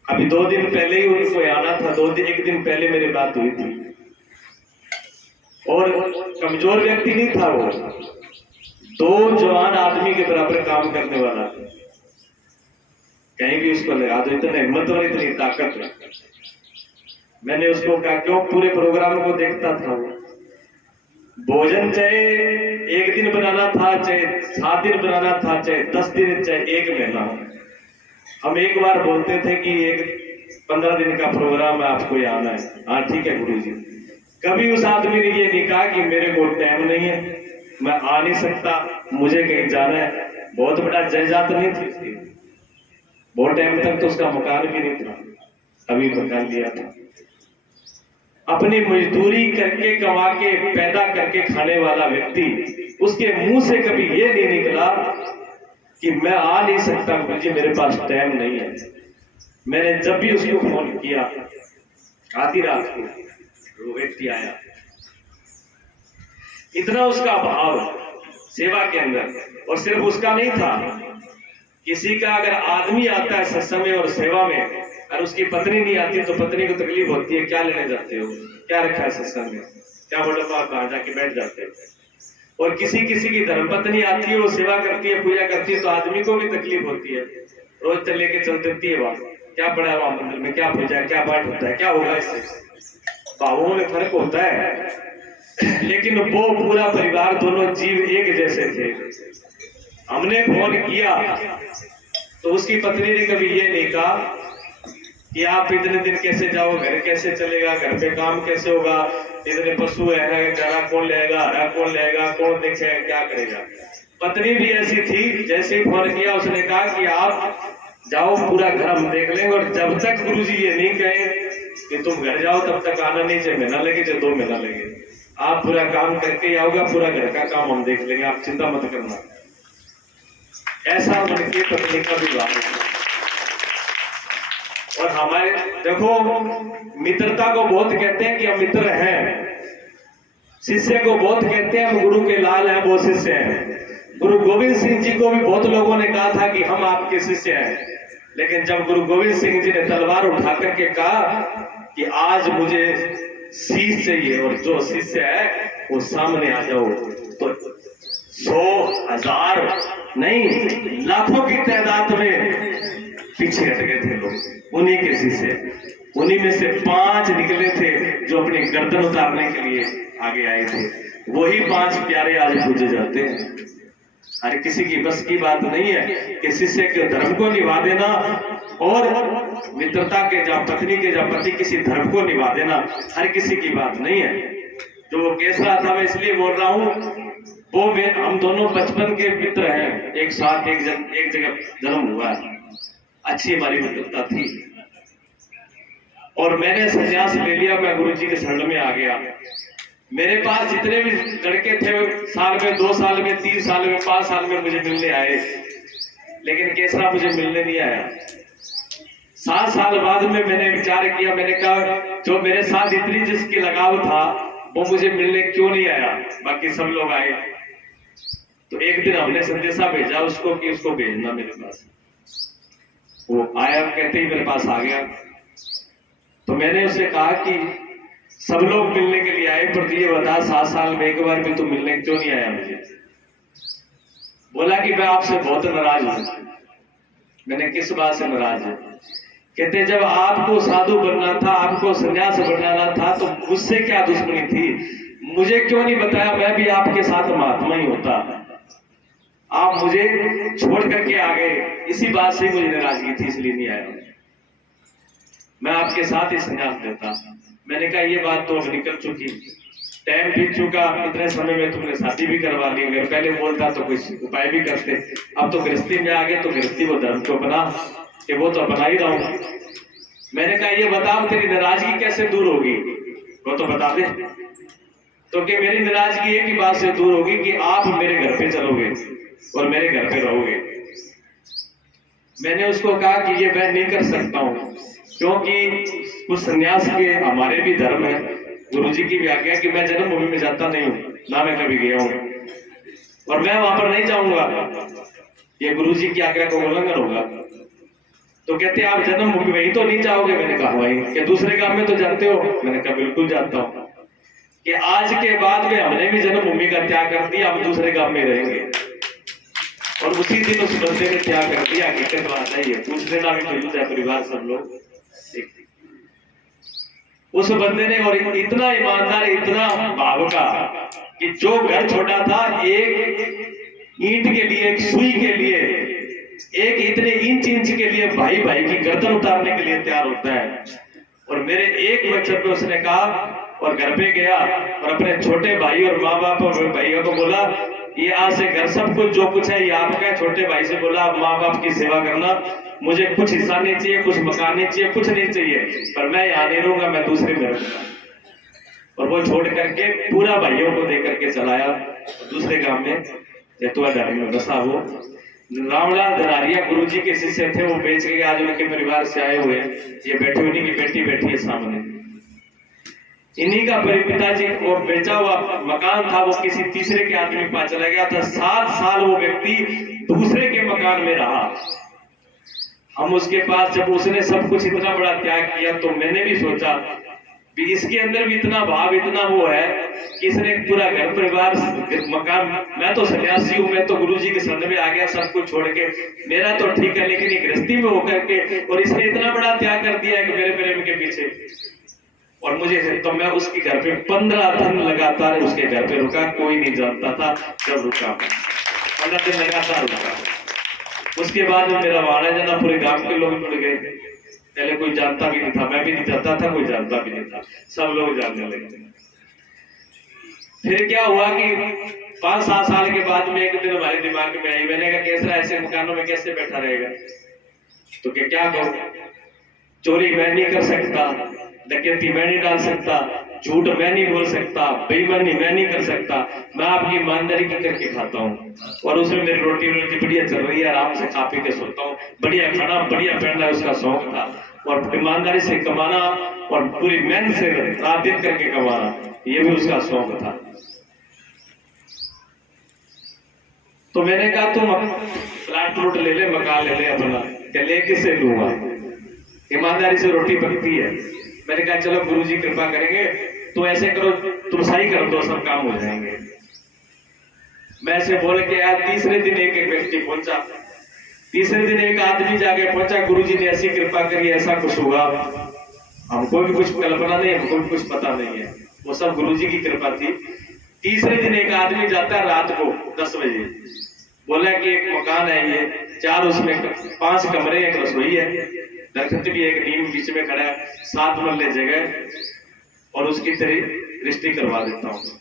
अभी 2 दिन पहले ही उनको आना था, एक दिन पहले मेरी बात हुई थी, और कमजोर व्यक्ति नहीं था वो, 2 जवान आदमी के बराबर काम करने वाला था। कहीं भी उसको लगा दो, इतने हिम्मत और इतनी ताकत है। मैंने उसको कहा, क्यों पूरे प्रोग्राम को देखता था वो, भोजन चाहे 1 दिन बनाना था, चाहे 7 दिन बनाना था, चाहे 10 दिन, चाहे 1 महीना। हम एक बार बोलते थे कि 15 दिन का प्रोग्राम है, आपको ये आना है। हाँ ठीक है गुरु जी। कभी उस आदमी ने ये नहीं कहा कि मेरे को टाइम नहीं है, मैं आ नहीं सकता, मुझे कहीं जाना है। बहुत बड़ा जायदाद नहीं थी उसकी, बहुत टाइम तक तो उसका मकान भी नहीं था, अभी मकान लिया था। अपनी मजदूरी करके, कमा के, पैदा करके खाने वाला व्यक्ति, उसके मुंह से कभी ये नहीं निकला कि मैं आ नहीं सकता मुझे, मेरे पास टाइम नहीं है। मैंने जब भी उसको फोन किया, आधी रात को वो व्यक्ति आया। इतना उसका भाव सेवा के अंदर, और सिर्फ उसका नहीं था, किसी का अगर आदमी आता है सत्संग में और सेवा में और उसकी पत्नी नहीं आती तो पत्नी को तकलीफ होती है, क्या लेने जाते हो, क्या रखा है सत्संग में, क्या बोलो, आप कहाँ जाके बैठ जाते हो। और किसी की धर्मपत्नी आती है, वो सेवा करती है, पूजा करती है, तो आदमी को भी तकलीफ होती है। रोज चल लेके चल देती है, वहां क्या पड़ा है, वहां मंदिर में क्या पूजा है, क्या पाठ होता है, क्या होगा इससे। भावों में फर्क होता है, लेकिन वो पूरा परिवार दोनों जीव एक जैसे थे। हमने फोन किया तो उसकी पत्नी ने कभी ये नहीं कहा कि आप इतने दिन कैसे जाओ, घर कैसे चलेगा, घर पे काम कैसे होगा, इतने पशु है, चारा कौन लेगा, हरा कौन लेगा, कौन देखेगा, क्या करेगा। पत्नी भी ऐसी थी, जैसे ही फोन किया उसने कहा कि आप जाओ, पूरा घर हम देख लेंगे, और जब तक गुरुजी ये नहीं कहे कि तुम घर जाओ तब तक आना नहीं, चाहे महीना लगे चाहे 2 महीना लगे, आप पूरा काम करके आओगे, पूरा घर का काम हम देख लेंगे, आप चिंता मत करना। ऐसा उनकी पत्नी का विवाह है। और हमारे देखो, मित्रता को बहुत कहते हैं कि हम मित्र हैं, शिष्य को बहुत कहते हैं हम गुरु के लाल हैं, वो शिष्य हैं। गुरु गोविंद सिंह जी को भी बहुत लोगों ने कहा था कि हम आपके शिष्य हैं, लेकिन जब गुरु गोविंद सिंह जी ने तलवार उठा करके कहा कि आज मुझे शीश चाहिए और जो शिष्य है वो सामने आ जाओ, तो 100, 1000 नहीं, लाखों की तादाद में पीछे हट गए थे लोग। उन्हीं के शिष्य, उन्हीं में से 5 निकले थे जो अपनी गर्दन उतारने के लिए आगे आए थे। वही 5 प्यारे आज पूजे जाते हैं। हर किसी की बस की बात नहीं है कि शिष्य के धर्म को निभा देना और मित्रता के जब पत्नी के जब पति किसी धर्म को निभा देना हर किसी की बात नहीं है। जो वो कैसा था, मैं इसलिए बोल रहा हूँ, वो हम दोनों बचपन के मित्र हैं, एक साथ एक जगह जन्म हुआ है, अच्छी हमारी मित्रता थी। और मैंने संन्यास ले लिया, मैं गुरु जी के शरण में आ गया। मेरे पास जितने भी लड़के थे, साल में 2 साल में 3 साल में 5 साल में मुझे मिलने आए, लेकिन केसरा मुझे मिलने नहीं आया। 7 साल बाद में मैंने विचार किया, मैंने कहा जो मेरे साथ इतनी जिसकी लगाव था वो मुझे मिलने क्यों नहीं आया, बाकी सब लोग आए। तो एक दिन हमने संदेशा भेजा उसको कि उसको भेजना मेरे पास। वो आया, कहते ही मेरे पास आ गया। तो मैंने उससे कहा कि सब लोग मिलने के लिए आए, पर ये बता 7 साल में एक बार भी तू मिलने क्यों नहीं आया मुझे। बोला कि मैं आपसे बहुत नाराज हूं। मैंने किस बात से नाराज है? कहते जब आपको साधु बनना था, आपको संन्यास बनाना था, तो मुझसे क्या दुश्मनी थी, मुझे क्यों नहीं बताया, मैं भी आपके साथ महात्मा ही होता। आप मुझे छोड़ करके आ गए, इसी बात से मुझे नाराजगी थी, इसलिए नहीं आया। मैं आपके साथ ही संन्यास लेता। मैंने कहा ये बात तो अब निकल चुकी, टाइम बीत चुका, इतने समय में तुमने शादी भी करवा ली, अगर पहले बोलता तो कुछ उपाय भी करते। अब तो गृहस्थी में आ गए, तो गृहस्थी वो धर्म को अपना कि वो तो अपना ही रहा हूं। मैंने कहा ये बता तेरी नाराजगी कैसे दूर होगी, वो तो बता दे। तो कि मेरी नाराजगी एक ही बात से दूर होगी कि आप मेरे घर पे चलोगे और मेरे घर पे रहोगे। मैंने उसको कहा कि ये मैं नहीं कर सकता हूं, क्योंकि कुछ संन्यास के हमारे भी धर्म है, गुरुजी की भी आज्ञा कि मैं जन्मभूमि में जाता नहीं हूं, ना मैं कभी गया हूं, और मैं वहां पर नहीं जाऊंगा, ये गुरुजी की आज्ञा का उल्लंघन होगा। तो कहते आप जन्मभूमि वही तो नहीं जाओगे। मैंने कहा वही। कि दूसरे काम में तो जाते हो? मैंने कहा बिल्कुल जाता हूं। कि आज के बाद में हमने भी जन्मभूमि का त्याग कर दिया, हम दूसरे काम में रहेंगे। और उसी दिन उस बंदे ने त्याग कर दिया। हकीकत बात है ये, पूछ लेना भी मिलता है परिवार सब लोग। उस बंदे ने, और इतना ईमानदार, इतना भाव का कि जो घर छोड़ा था, एक ईंट के लिए, एक सुई के लिए, एक इतने इंच के लिए भाई भाई की गर्दन उतारने के लिए तैयार होता है। और मेरे एक वचन पे उसने कहा, और घर पे गया और अपने छोटे भाई और माँ बाप और भाइयों को बोला ये आज से घर सब कुछ जो कुछ है ये आपका है। छोटे भाई से बोला माँ बाप की सेवा करना, मुझे कुछ हिस्सा नहीं चाहिए, कुछ मकान नहीं चाहिए, कुछ नहीं चाहिए, पर मैं यहाँ नहीं रहूंगा, मैं दूसरे में रहूंगा। और वो छोड़ करके पूरा भाइयों को दे करके चलाया दूसरे गांव में, जैतुआ डाली में बसा। वो रामलाल धनारिया गुरुजी के शिष्य थे, वो बेच के आज उनके परिवार से आए हुए, ये बैठे, उन्हीं की बेटी बैठी है सामने। इन्हीं का पिताजी वो बेचा हुआ मकान था, वो किसी तीसरे के आदमी के पास चला गया था। 7 साल वो व्यक्ति दूसरे के मकान में रहा। हम उसके पास, जब उसने सब कुछ इतना बड़ा त्याग किया, तो मैंने भी सोचा कि इसके अंदर भी इतना भाव, इतना वो है कि इसने पूरा घर परिवार मकान, मैं तो सन्यासी हूं, मैं तो गुरुजी के शरण में आ गया सब कुछ छोड़ के, मेरा तो ठीक है, लेकिन ये गृहस्थी में होकर के, और इसने इतना बड़ा त्याग कर दिया है कि मेरे प्रेम के पीछे। और मुझे तो मैं उसके घर पे 15 दिन लगातार उसके घर पे रुका, कोई नहीं जानता था जब रुका, 15 दिन लगातार रुका। उसके बाद मेरा वाड़ा जाना पूरे गांव के लोग जुड़ गए। पहले कोई जानता भी नहीं था, मैं भी नहीं जानता था, कोई जानता भी नहीं था, सब लोग जानने लगे। फिर क्या हुआ कि 5-7 साल के बाद में एक दिन हमारे दिमाग में आई, मैंने कहा कैसा ऐसे मकानों में कैसे बैठा रहेगा, तो क्या कहूं, चोरी मैं नहीं कर सकता, डकैती मैं नहीं डाल सकता, झूठ मैं नहीं बोल सकता, बेईमानी मैं नहीं कर सकता, मैं आपकी ईमानदारी की करके खाता हूँ और उसमें मेरी रोटी बढ़िया चल रही है, आराम से खा पी के सोता हूँ, बढ़िया खाना बढ़िया पहनना उसका शौक था और ईमानदारी से कमाना और पूरी मेहनत से रात दिन करके कमाना ये भी उसका शौक था। तो मैंने कहा तुम प्लाट प्लूट ले ले, मकान ले ले अपना, ले किससे लूंगा, ईमानदारी से रोटी पकती है। मैंने कहा चलो गुरुजी कृपा करेंगे, तो ऐसे करो तुम सही कर दो, सब काम हो जाएंगे। मैं ऐसे बोल के आया, तीसरे दिन एक व्यक्ति पहुंचा, तीसरे दिन एक आदमी जाके पहुंचा, गुरुजी ने ऐसी कृपा करी, ऐसा कुछ हुआ, हमको भी कुछ कल्पना नहीं, हमको भी कुछ पता नहीं है, वो सब गुरुजी की कृपा थी। तीसरे दिन एक आदमी जाता है रात को 10 बजे, बोला कि एक मकान है ये 4, उसमें 5 कमरे, एक रसोई है, दरख्त भी एक नीम बीच में खड़ा है, 7 मरले जगह और उसकी तरह रजिस्ट्री करवा देता हूँ।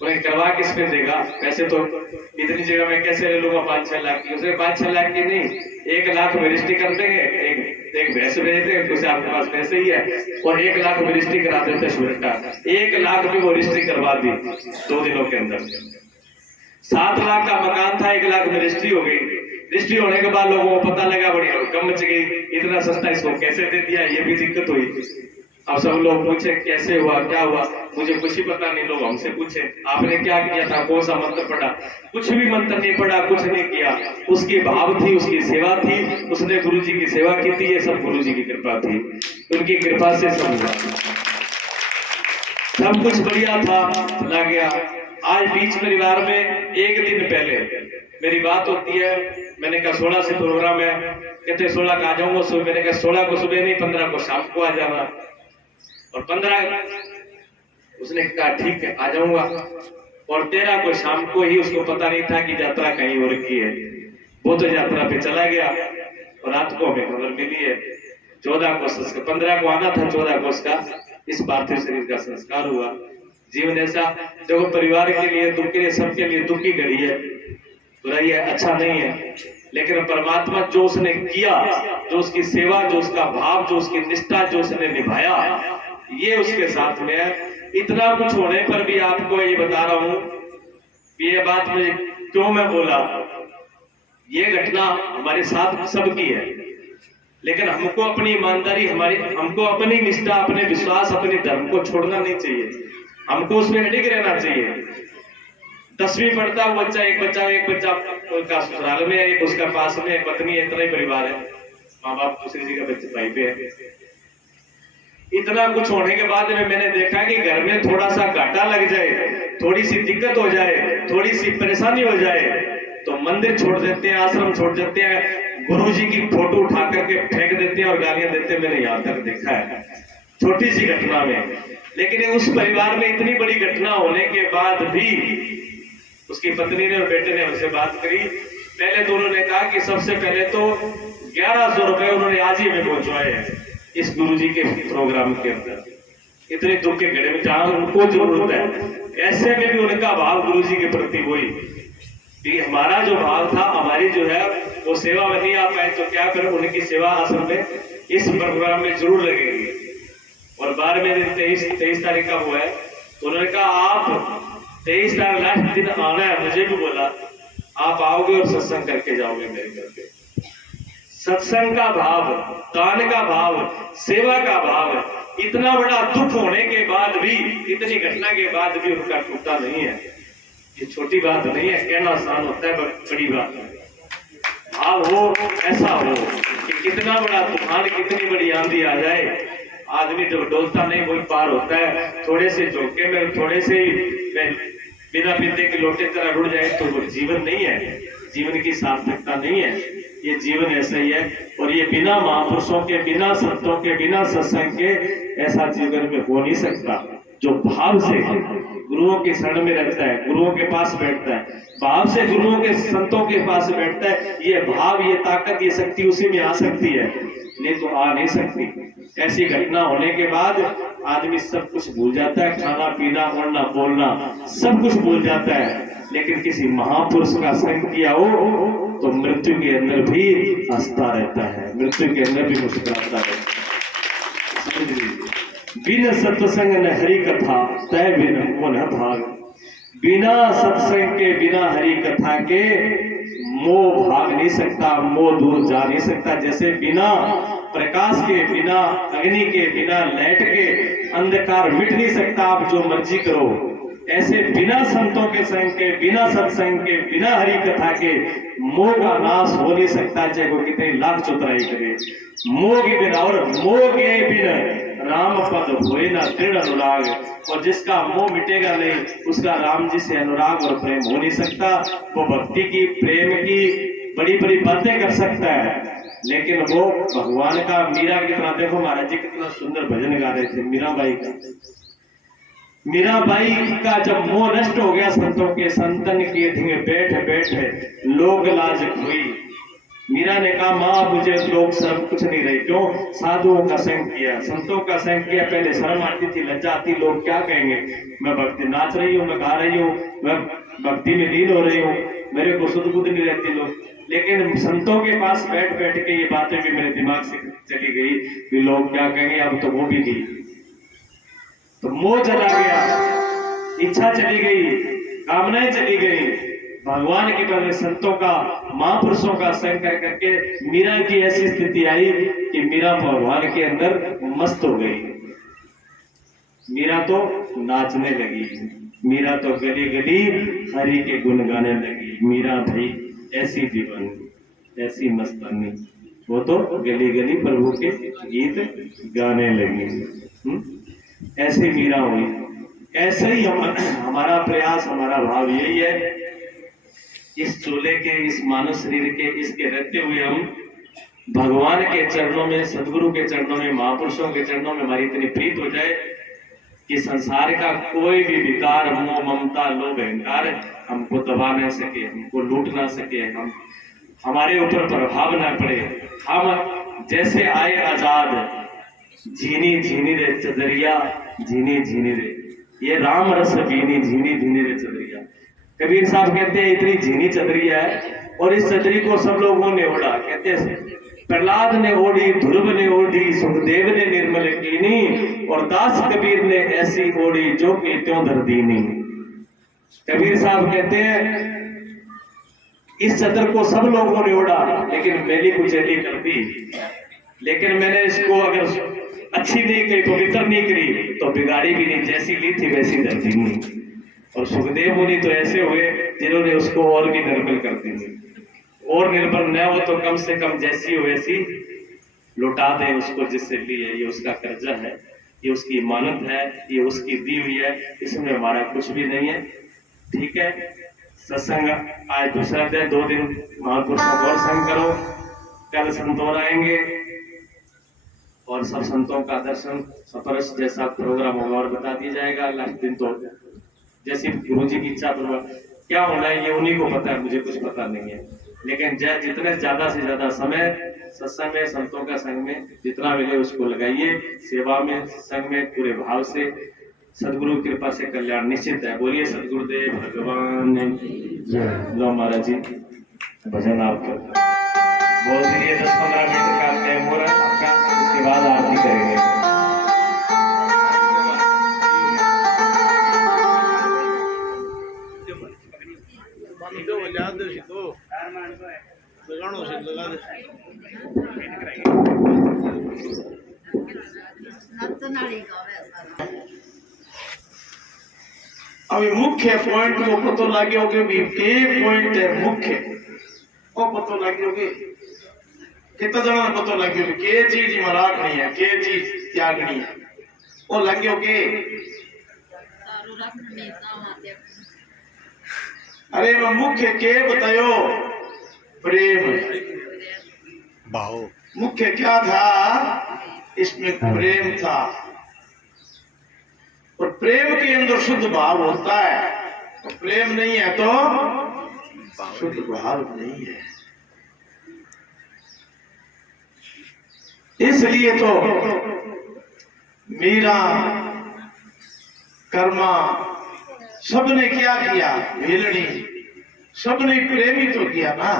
उन्हें करवा किस पे देगा, पैसे तो इतनी जगह मैं कैसे ले लूंगा 5-6 लाख की, उसने 5-6 लाख की नहीं, 1 लाख में रजिस्ट्री कर देंगे, एक भैंस भेज देंगे, कुछ आपके पास पैसे ही है और 1 लाख में रजिस्ट्री करा देते शुरू का, 1 लाख भी वो रजिस्ट्री करवा दी 2 दिनों के अंदर। 7 लाख का मकान था, 1 लाख में रजिस्ट्री हो गई। रजिस्ट्री होने के बाद लोगों को पता लगा, बड़ी कम मच गई, इतना सस्ता इसको कैसे दे दिया, ये भी दिक्कत हुई। अब सब लोग पूछे कैसे हुआ, क्या हुआ, मुझे कुछ ही पता नहीं, लोग हमसे पूछे आपने क्या किया था, कौन सा मंत्र पढ़ा, कुछ भी मंत्र नहीं पढ़ा, कुछ नहीं किया, उसकी भाव थी, उसकी सेवा थी, उसने गुरुजी की सेवा की थी, ये सब गुरुजी की कृपा थी, उनकी कृपा से सब हुआ, सब कुछ बढ़िया था, चला गया। आज बीच परिवार में एक दिन पहले मेरी बात होती है, मैंने कहा 16 से प्रोग्राम है, कहते 16 का आ जाऊंगा सुबह, मैंने कहा 16 को सुबह नहीं, 15 को शाम को आ जाना, और 15 उसने कहा ठीक है आ जाऊंगा, और 13 को शाम को ही, उसको पता नहीं था कि यात्रा कहीं हो रखी है, वो तो यात्रा पे चला गया और रात को हमें खबर मिली है 14 को, 15 को आना था, 14 को उसका इस पार्थिव शरीर का संस्कार हुआ। जीवन ऐसा देखो, परिवार के लिए दुख के लिए, सबके लिए दुख की घड़ी है, बुरा है, अच्छा नहीं है, लेकिन परमात्मा जो उसने किया, जो उसकी सेवा, जो उसका भाव, जो उसकी निष्ठा, जो उसने निभाया, ये उसके साथ में है। इतना कुछ होने पर भी आपको ये बता रहा हूं, ये बात मुझे क्यों मैं बोला, ये घटना हमारे साथ सबकी है, लेकिन हमको अपनी ईमानदारी, हमको अपनी निष्ठा, अपने विश्वास, अपने धर्म को छोड़ना नहीं चाहिए, हमको उसमें अडिग रहना चाहिए। 10वीं पढ़ता हुआ बच्चा, एक बच्चा का ससुराल में है, एक उसका पास में, पत्नी है, इतना ही परिवार है, माँ बाप दूसरी जी का बच्चे भाई पे है। इतना कुछ होने के बाद में मैंने देखा कि घर में थोड़ा सा घाटा लग जाए, थोड़ी सी दिक्कत हो जाए, थोड़ी सी परेशानी हो जाए, तो मंदिर छोड़ देते हैं, आश्रम छोड़ देते हैं, गुरुजी की फोटो उठा करके फेंक देते हैं और गालियां देते हैं। मैंने यहाँ तक देखा है, छोटी सी घटना में। लेकिन उस परिवार में इतनी बड़ी घटना होने के बाद भी उसकी पत्नी ने और बेटे ने उनसे बात करी। पहले तो उन्होंने कहा कि सबसे पहले तो 1100 रुपए उन्होंने आज ही में पहुंचवाए हैं इस गुरुजी के प्रोग्राम के अंदर, इतने दुख के घड़े में जहां उनको जरूरत है। ऐसे में भी उनका भाव गुरुजी के प्रति वही कि हमारा जो भाव था, हमारी जो है वो सेवा में नहीं आ पाए तो क्या करें, उनकी सेवा असल में इस प्रोग्राम में जरूर लगेगी। और 12वें दिन 23 तारीख का हुआ है, उन्होंने कहा आप 23 तारीख लास्ट दिन आना है, मुझे भी बोला आप आओगे और सत्संग करके जाओगे मेरे घर पे। सत्संग का भाव, दान का भाव, सेवा का भाव, इतना बड़ा दुख होने के बाद भी, इतनी घटना के बाद भी उनका टूटा नहीं है। ये छोटी बात नहीं है, कहना आसान होता है, बड़ी बात है। भाव हो, ऐसा हो कि कितना बड़ा तूफान, कितनी बड़ी आंधी आ जाए, आदमी जब डोलता नहीं वही पार होता है। थोड़े से झोंके में, थोड़े से बिना पीते के लोटे तरह रुड़ जाए तो वो जीवन नहीं है, जीवन की सार्थकता नहीं है। ये जीवन ऐसा ही है। और ये बिना महापुरुषों के, बिना संतों के, बिना सत्संग के ऐसा जीवन में हो नहीं सकता। जो भाव से गुरुओं के शरण में रहता है, गुरुओं के पास बैठता है, भाव से गुरुओं के, संतों के पास बैठता है, ये भाव, ये ताकत, ये शक्ति उसी में आ सकती है, नहीं तो आ नहीं सकती। ऐसी घटना होने के बाद आदमी सब कुछ भूल जाता है, खाना पीना, उड़ना बोलना सब कुछ भूल जाता है। लेकिन किसी महापुरुष का संग किया हो तो मृत्यु के अंदर भी हंसता रहता है, मृत्यु के अंदर भी मुस्कुराता रहता है। बिन सत्संग न हरि कथा तय बिन मोह न भाग। बिना सत्संग के, बिना हरि कथा के मोह भाग नहीं सकता, मोह दूर जा नहीं सकता। जैसे बिना प्रकाश के, बिना अग्नि के, बिना लाइट के अंधकार मिट नहीं सकता, आप जो मर्जी करो। ऐसे बिना संतों के संग के, बिना सत्संग के, बिना हरि कथा के मोह का नाश हो नहीं सकता, चाहे वो कितने लाख चतुराई करे। मोह के बिना, और मोह के बिना राम पद होए ना दृढ़ अनुराग। और जिसका मोह मिटेगा नहीं, उसका राम जी से अनुराग और प्रेम हो नहीं सकता। वो भक्ति की, प्रेम की बड़ी बड़ी बातें कर सकता है, लेकिन वो भगवान का, मीरा की तरह, देखो महाराज जी कितना सुंदर भजन गा रहे थे मीराबाई का। मीराबाई का जब मोह नष्ट हो गया संतों के, संतन के धीमे बैठ बैठ लोग लाज हुई। मीरा ने कहा, माँ मुझे लोग शर्म कुछ नहीं रहे, क्यों? साधुओं का संग किया, संतों का संग किया। पहले शर्म आती थी, लज्जा आती, लोग क्या कहेंगे, मैं भक्ति नाच रही हूँ, मैं गा रही हूँ, मैं भक्ति में लीन हो रही हूँ, मेरे को सुध बुध नहीं रहती लोग। लेकिन संतों के पास बैठ बैठ के ये बातें भी मेरे दिमाग से चली गई कि लोग क्या कहेंगे, अब तो वो भी गई, तो मोह चला गया, इच्छा चली गई, कामनाएं चली गई। भगवान के पहले संतों का, महापुरुषों का संग कर करके मीरा की ऐसी स्थिति आई कि मीरा भगवान के अंदर मस्त हो गई। मीरा तो नाचने लगी, मीरा तो गली गली हरि के गुण गाने लगी। मीरा भाई ऐसी दीवानी, ऐसी मस्तानी, वो तो गली गली प्रभु के गीत गाने लगी। ऐसे मीरा हुई। ऐसे ही हमारा प्रयास, हमारा भाव यही है, इस चूल्हे के, इस मानव शरीर के, इसके रहते हुए हम भगवान के चरणों में, सदगुरु के चरणों में, महापुरुषों के चरणों में हमारी इतनी प्रीत हो जाए कि संसार का कोई भी विकार, मोह, ममता, लोभ, अहंकार हमको दबा न सके, हमको लूट ना सके, हम हमारे ऊपर प्रभाव ना पड़े। हम जैसे आए आजाद, झीनी झीनी रे चदरिया, झीनी झीनी रे, ये राम रस बीनी, झीनी झीनी रे चदरिया। कबीर साहब कहते हैं इतनी झीनी चदरिया है, और इस चदरी को सब लोगों ने ओढ़ा। कहते हैं प्रहलाद ने ओढ़ी, ध्रुव ने ओढ़ी, सुखदेव ने निर्मल कीनी, और दास कबीर ने ऐसी ओढ़ी जो कि त्यों धर दीनी। कबीर साहब कहते हैं इस चदर को सब लोगों ने ओढ़ा, लेकिन मैली कुचैली कर दी। लेकिन मैंने इसको अगर अच्छी नहीं करी, पवित्र नहीं करी, तो बिगाड़ी भी नहीं, जैसी ली थी वैसी धर दी। और सुखदेव मुनि तो ऐसे हुए जिन्होंने उसको और भी निर्मल कर दी। और निर्बल न हो तो कम से कम जैसी हो वैसी लौटा दे उसको जिससे ली है। ये उसका कर्जा है, ये उसकी इमानत है, ये उसकी दी हुई है, इसमें हमारा कुछ भी नहीं है। ठीक है, सत्संग आज दूसरा दिन, 2 दिन महापुरुषों को और संग करो। कल संतोर आएंगे और सब संतों का दर्शन सपरस जैसा प्रोग्राम होगा और बता दिया जाएगा। लास्ट दिन तो जैसी गुरु जी की इच्छा पर क्या होना है ये उन्हीं को पता है, मुझे कुछ पता नहीं है। लेकिन जितने ज्यादा से ज्यादा समय सत्संग में, संतों का संग में जितना मिले उसको लगाइए, सेवा में, संग में पूरे भाव से। सदगुरु की कृपा से कल्याण निश्चित है। बोलिए सदगुरुदेव भगवान जय। लो महाराज जी भजन आपका बोल दीजिए, 10-15 मिनट का टाइम हो रहा है आपका, उसके बाद आरती करेंगे। अभी मुख्य पॉइंट को पतो लगे होगे भी, एक पॉइंट है मुख्य वो पतो लगे होगे। कितना जना पतो लगे होगे के चीज में राखनी है, के चीज त्यागनी है, वो लगे होगे। अरे वो मुख्य के बतायो, प्रेम। मुख्य क्या था? इसमें प्रेम था, और प्रेम के अंदर शुद्ध भाव होता है, और प्रेम नहीं है तो शुद्ध भाव नहीं है। इसलिए तो मीरा, कर्मा, सबने क्या किया? भेलड़ी, सबने प्रेम ही तो किया ना।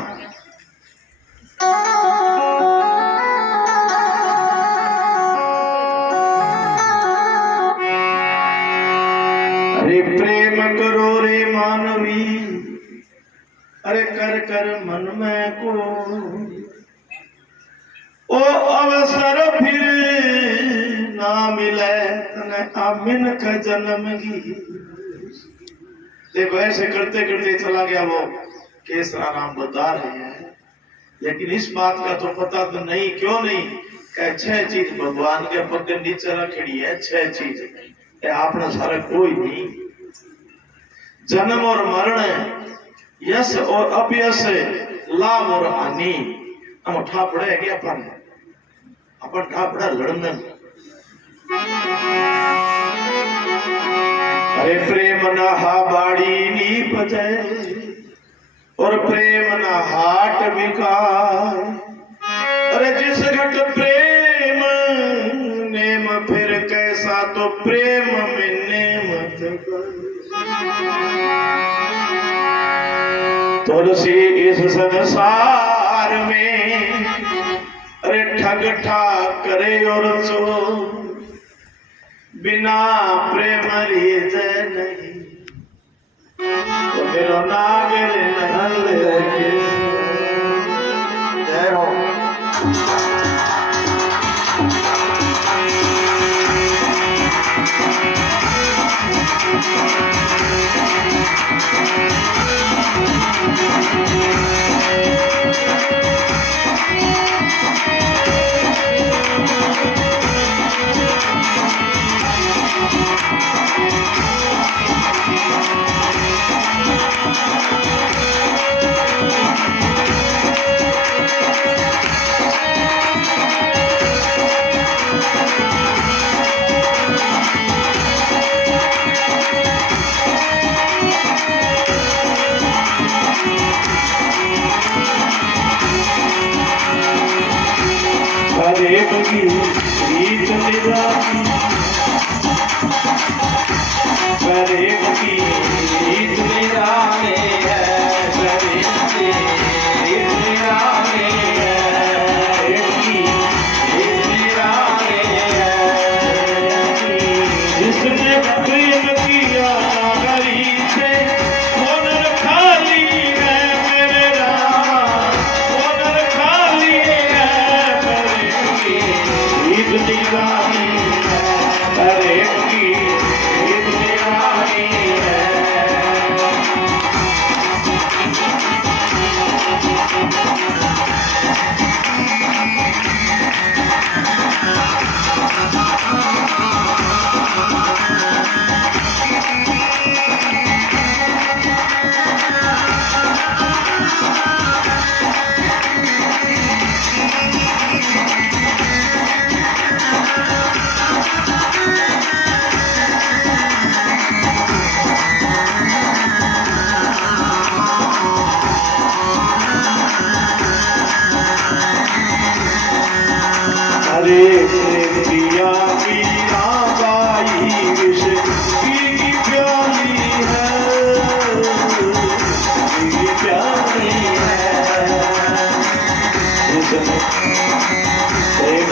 अरे प्रेम करो रे मानवी, अरे कर कर मन में को, ओ अवसर फिर ना मिले तने आमिन का जन्म की। देखो ऐसे करते करते चला गया वो केसरा नाम बता रहे हैं, लेकिन इस बात का तो पता तो नहीं, क्यों नहीं? कह 6 चीज भगवान के पग के नीचे रखी है, 6 चीज आपने सारा कोई नहीं। जन्म और मरण, यश और अपयश, लाभ और हानि। हम ठापड़े है क्या? अपन ठापड़ा लड़ने। अरे प्रेम ना हा बाड़ी नी पजे, और प्रेम ना हाट बिकार। अरे जिस घट प्रेम नेम, फिर कैसा तो प्रेम में नेमत कर। तुलसी इस संसार में, अरे ठग ठाक करे और चो, बिना प्रेम रीज नहीं। तो मेरो नागल नंद जय हो। प्रेम की रीत निराली, प्रेम की रीत निराली है, प्रेम की रीत निराली है, प्रेम की रीत निराली है। जिसने प्रेम किया नागरी से, वो नर खाली है मेरे रामा, वो नर खाली है। ईद निराली है, प्रेम की ईद निराली है। अरे प्रिया मीरा बाई विष की प्याली है, की प्याली है।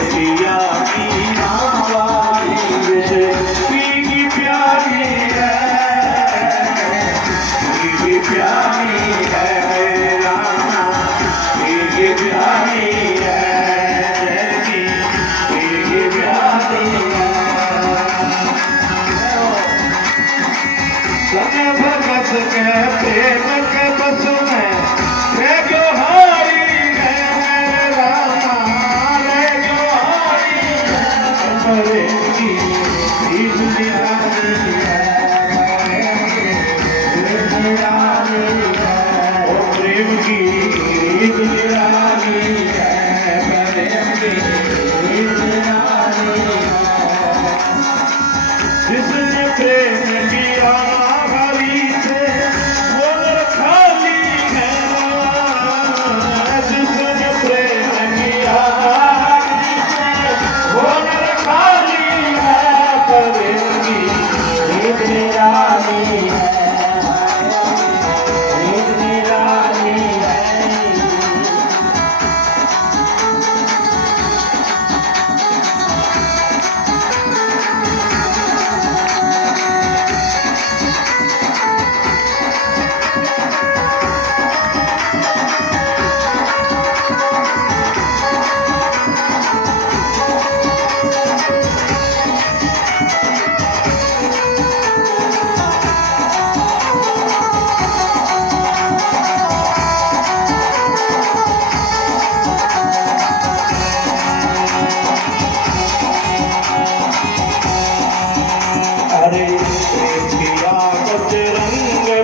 प्रिया मीरा बाई विष की प्याली है, की प्याली है रामा, की प्याली है। भगत के प्रेम के बस में रे जोहारी है मेरे रामा, रे जोहारी है। प्रेम की ईद निराली है, ईद निराली है, ओ प्रेम की ईद निराली है।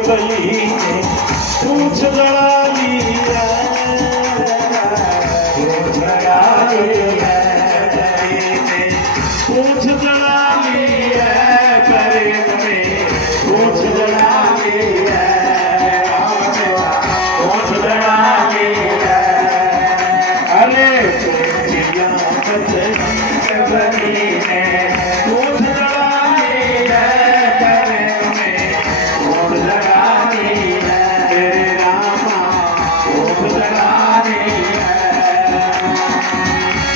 कली ने पूछ लड़ा ली है, पूछ लड़ा ली है कली ने, पूछ लड़ा ली है प्रेम में, पूछ लड़ा ली है, पूछ लड़ा ली है। अरे प्रेमिया कली ने पूछ लड़ा ली है प्रेम में, पूछ लड़ा ली है तेरे रामा, पूछ लड़ा ली है।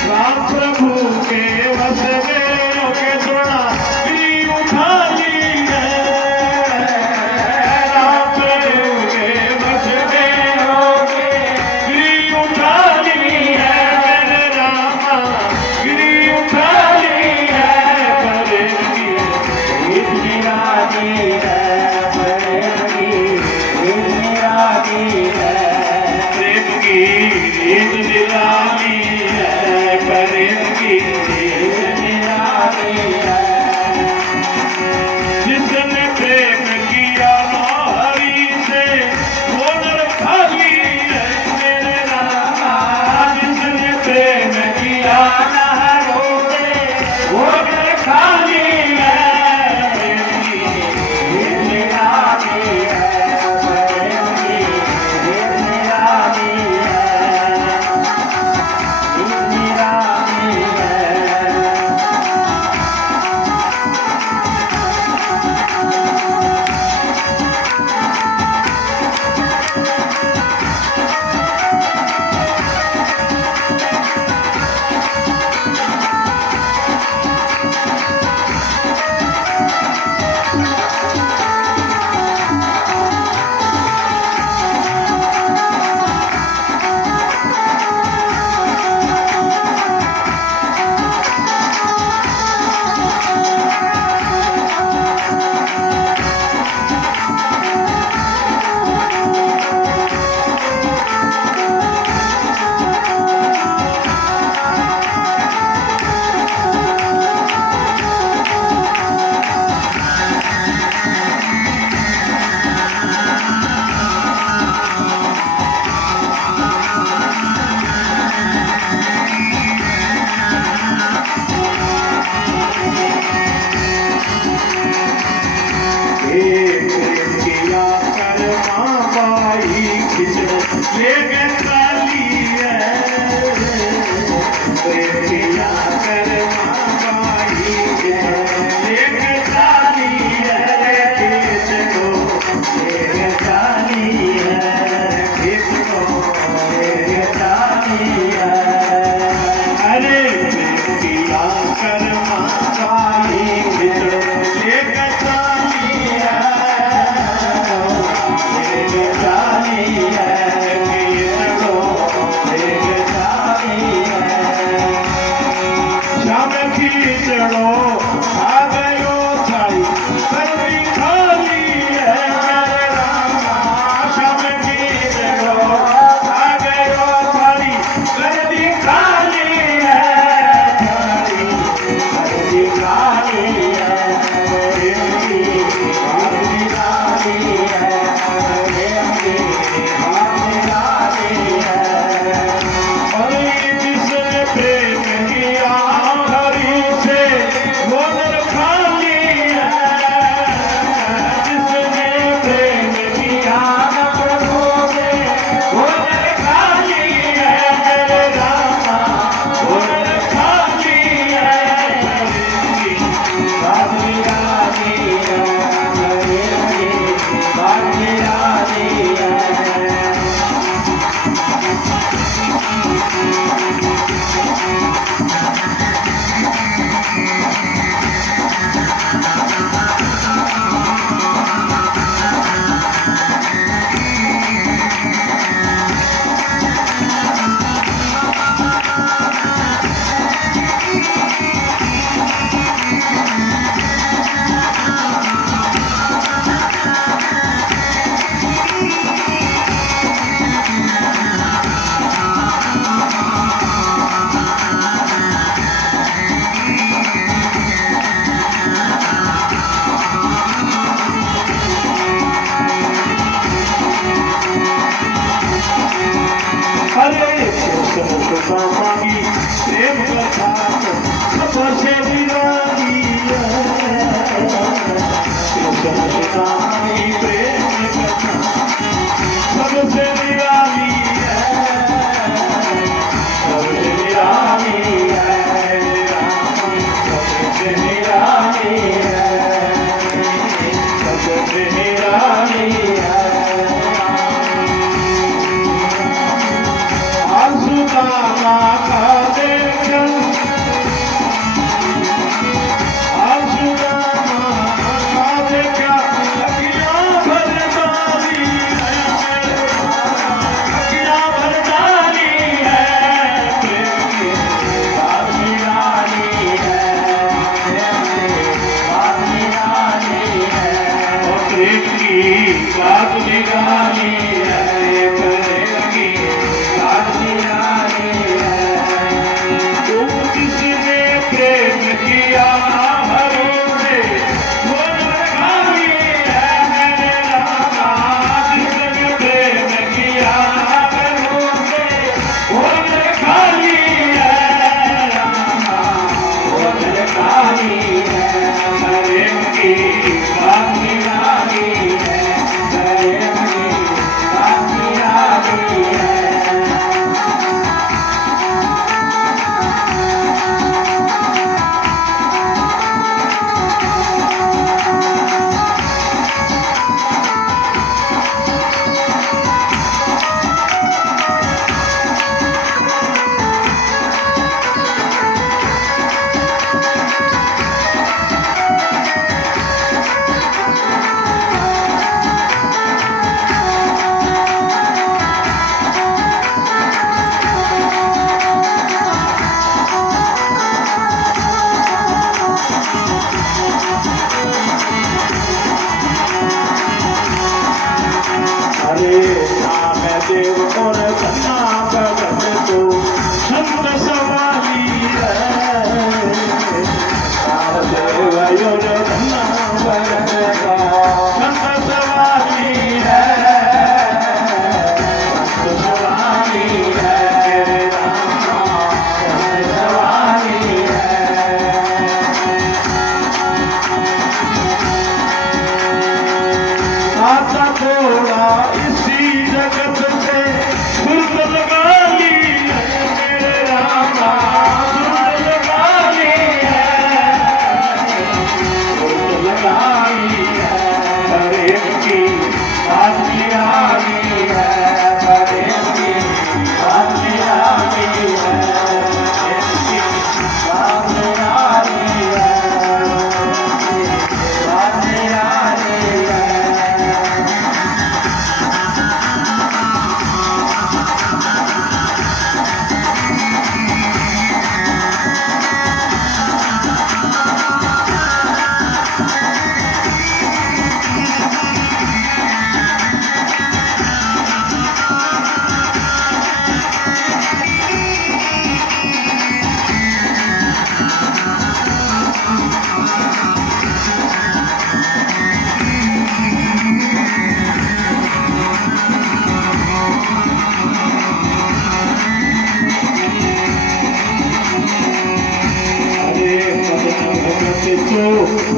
राम प्रभु के वश में होके थोड़ा गिरी उठा ली है, राम प्रभु के वश में होके गिरी उठा ली है मेरे रामा, गिरी उठा ली है प्रेम की रीत निराली है, प्रेम की रीत निराली है, प्रेम की रीत निराली है, प्रेम की रीत निराली है। जिसने प्रेम किया ना हरि से वो नर खाली है मेरे रामा, जिसने प्रेम किया ना हरि से वो नर खाली है, प्रेम की रीत निराली है, प्रेम की रीत निराली है, रीत निराली है। भरदानी है सुदामा का देखा सुदामा का देखा अखियां भरदानी है अखियां भरदानी है प्रेम की रानी है रानी है प्रेम की बात निराली है प्रेम की बात निराली है तुम किसने प्रेम किया भरोसे वो खाली है मेरे रामा जिसने प्रेम किया भरोसे वो खाली है रामा वो खाली है प्रेम की बात निराली है प्रेम की बात निराली है हरे नाम देव और सन्ना भगत को संत सवाली है नाम देव और सन्ना भगत को संत सवाली है संत सवाली है संत सवाली है आता थोड़ा इसी जगत से सुर्द लगा ली है मेरे रामा सुर्द लगा ली है सुर्द लगा ली है प्रेम की बात निराली है प्रेम की बात निराली है प्रेम की बात निराली है बात निराली है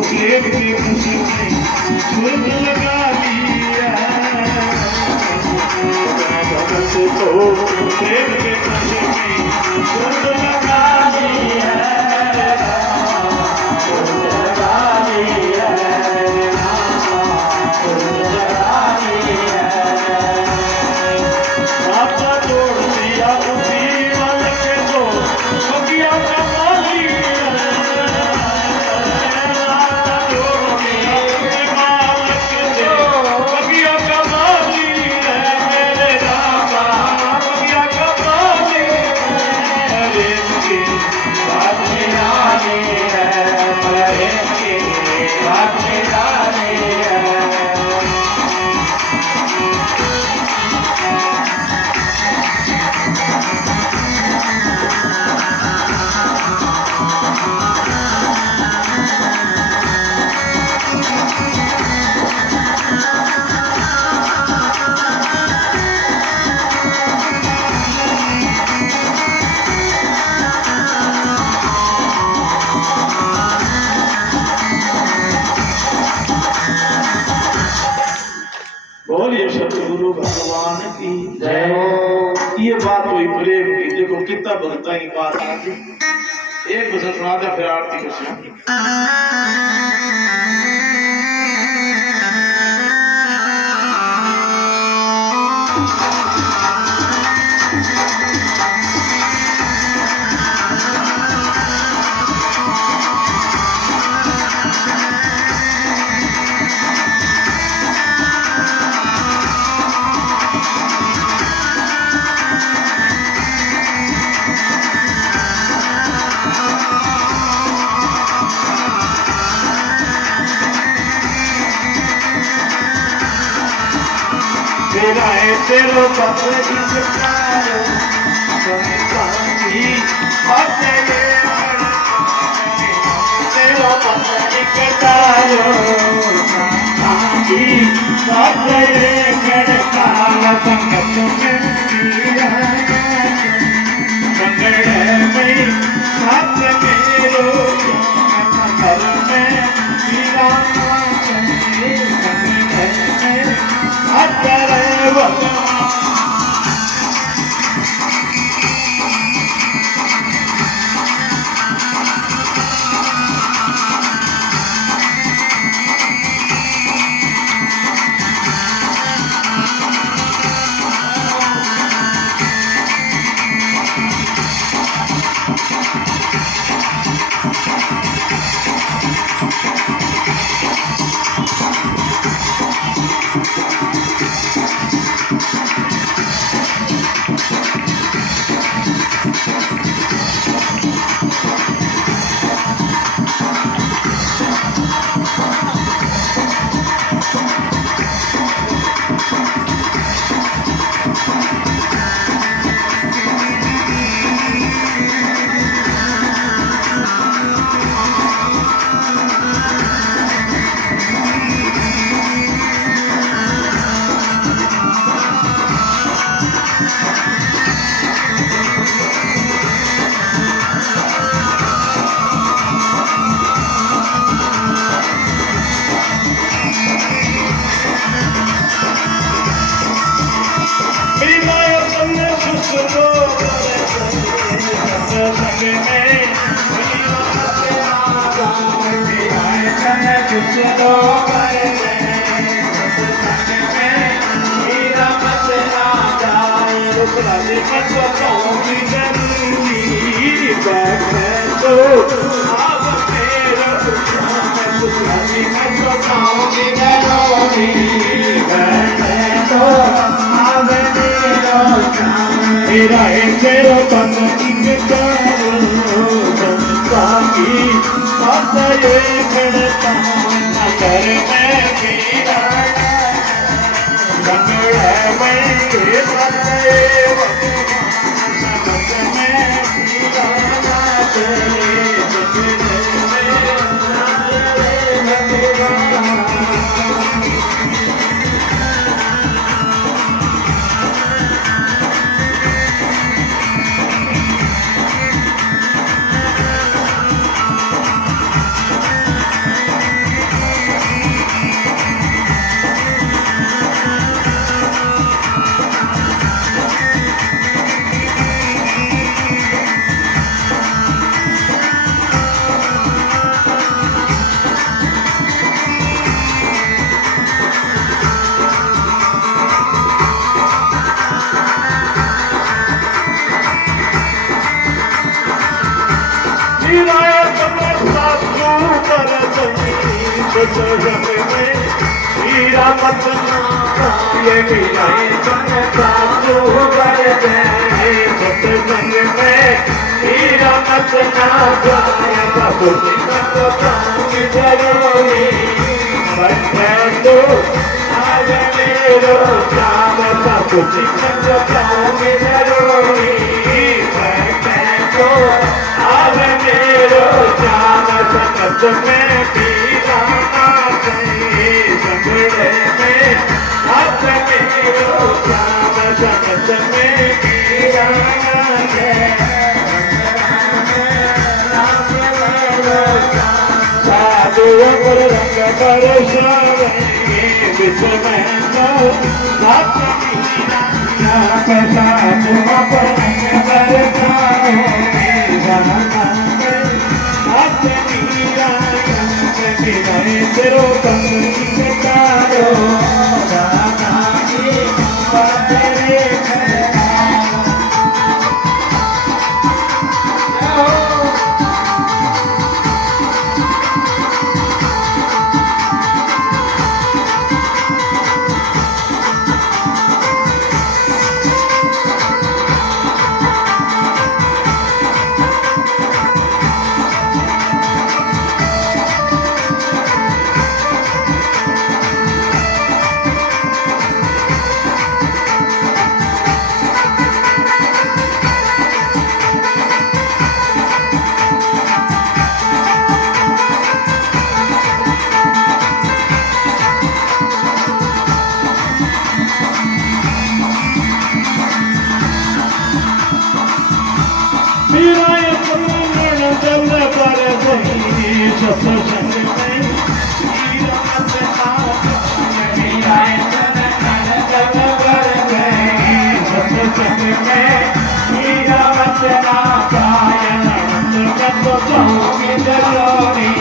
प्रेम की खुशी में सुर्द लगा ली है भगत को प्रेम की खुशी में सुर्द लगा ली है सुर्द लगा ली है सुर्द लगा ली है आपका जोड़ दिया उसी वाले के दो बगिया का माली बोलिए सतगुरु भगवान की जय। ये बात हुई प्रेम की, देखो कितना भक्ता की बात आती। एक भजन सुना दे फिर आरती कृष्ण। मेरा है तेरो पत इकतारो संसारी अपने तेरो पत इकतारो संसारी अपने गड़काल संगत में मेरा संगड़ में साथ मेरो घर में मेरा मेरा है तेरो तन इकतारो संसारी अपने गड़काल नगर में मेरा संगड़ में हीरा मत ये मिलाए साधु कर दे सत्संग में हीरा मत ना जाए बाबू को काम जरूरी बच्चे तो आगे मेरो काम बाबू को काम जरूरी बच्चे तो आगे मेरो काम सत्संग में पीरा संगड़े में हाथ मेरो काम जगत में गिरा साधु पर रंग बरसावे विश्व में तो हाथ मीरा साधु पर रंग बरसावे हाथ मीरा तेरो संगीतारो पर गई सत्संग में हीरा मतना मिलाए तन पर गई सत्संग में हीरा मतना गायन जब कहूँगी जलोनी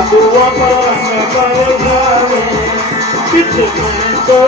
साधु अपन पर जावे कितने तो